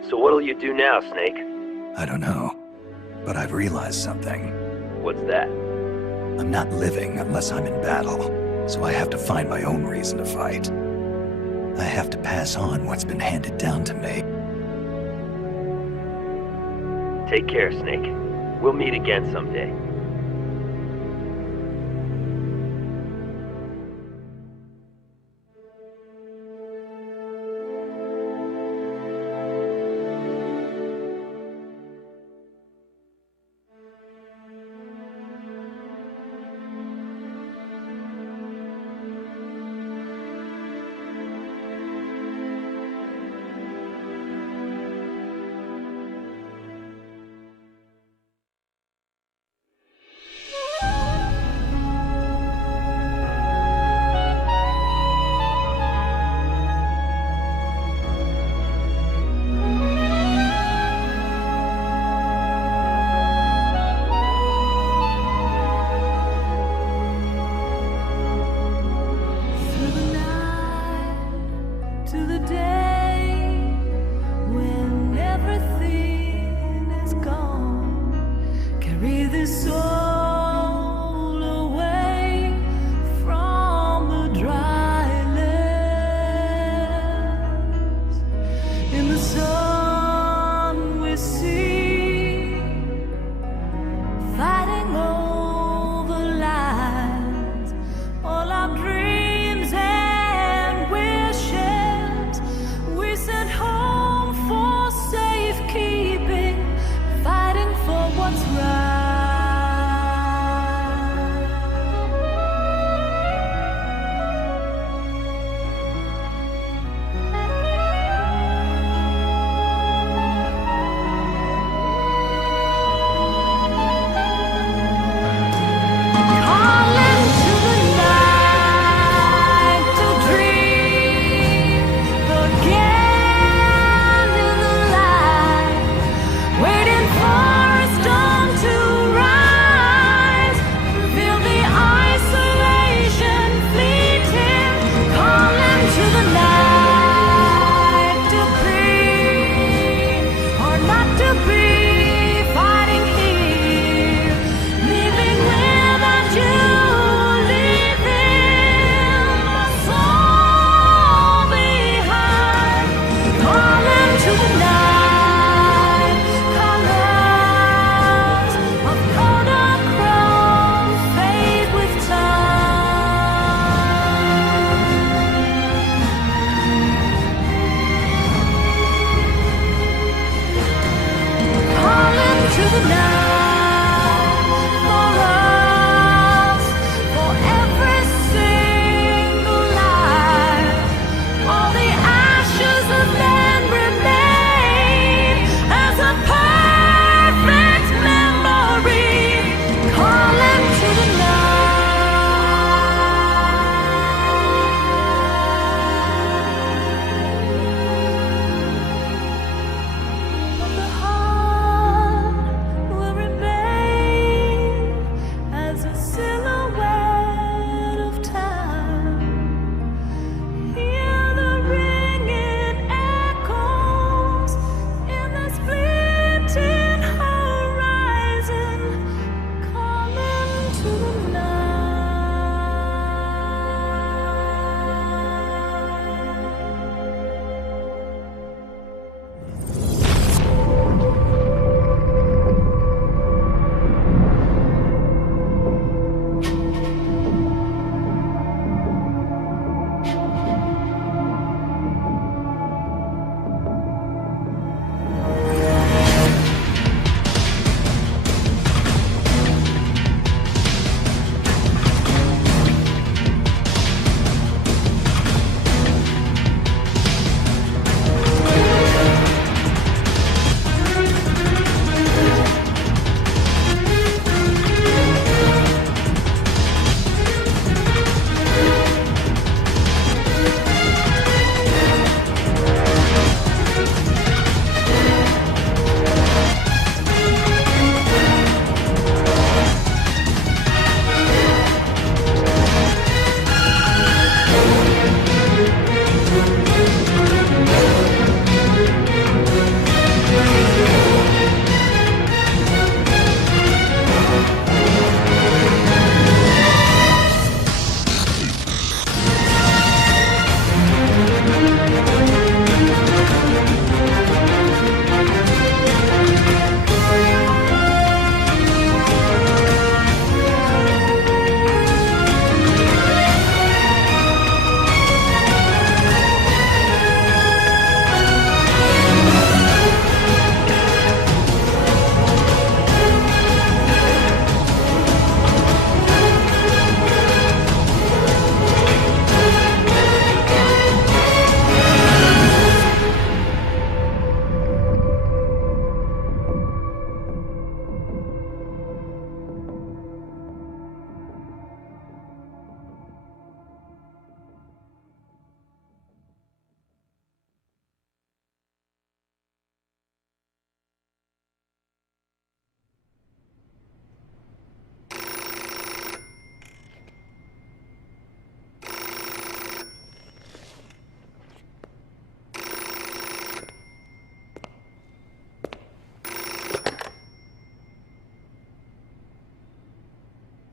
So what'll you do now, Snake? I don't know. But I've realized something. What's that? I'm not living unless I'm in battle, so I have to find my own reason to fight. I have to pass on what's been handed down to me. Take care, Snake. We'll meet again someday.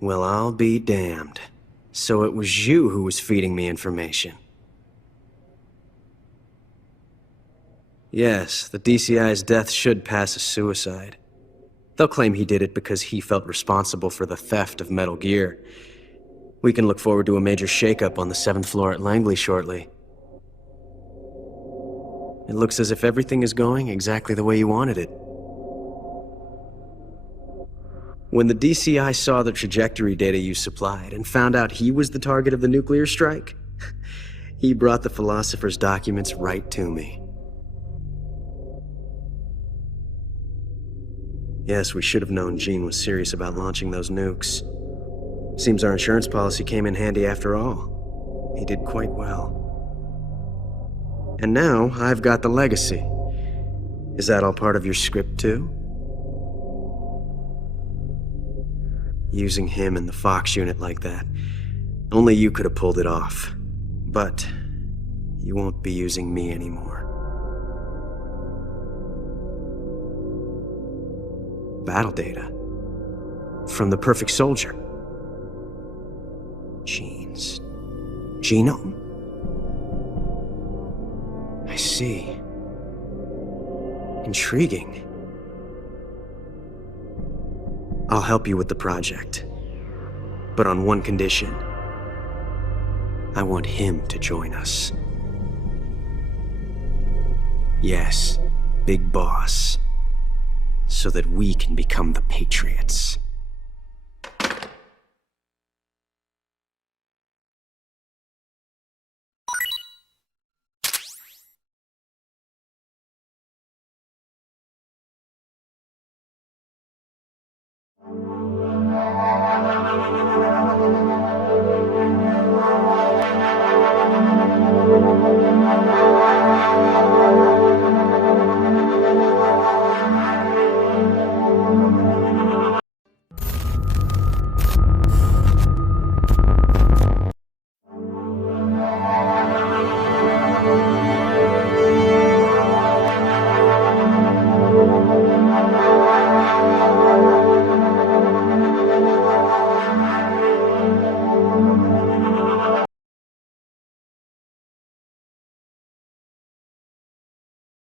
Well, I'll be damned. So it was you who was feeding me information. Yes, the DCI's death should pass as suicide. They'll claim he did it because he felt responsible for the theft of Metal Gear. We can look forward to a major shakeup on the 7th floor at Langley shortly. It looks as if everything is going exactly the way you wanted it. When the DCI saw the trajectory data you supplied and found out he was the target of the nuclear strike, he brought the Philosopher's documents right to me. Yes, we should have known Gene was serious about launching those nukes. Seems our insurance policy came in handy after all. He did quite well. And now, I've got the legacy. Is that all part of your script, too? Using him and the Fox unit like that. Only you could have pulled it off. But you won't be using me anymore. Battle data. From the Perfect Soldier. Gene's genome? I see. Intriguing. I'll help you with the project. But on one condition. I want him to join us. Yes, Big Boss. So that we can become the Patriots.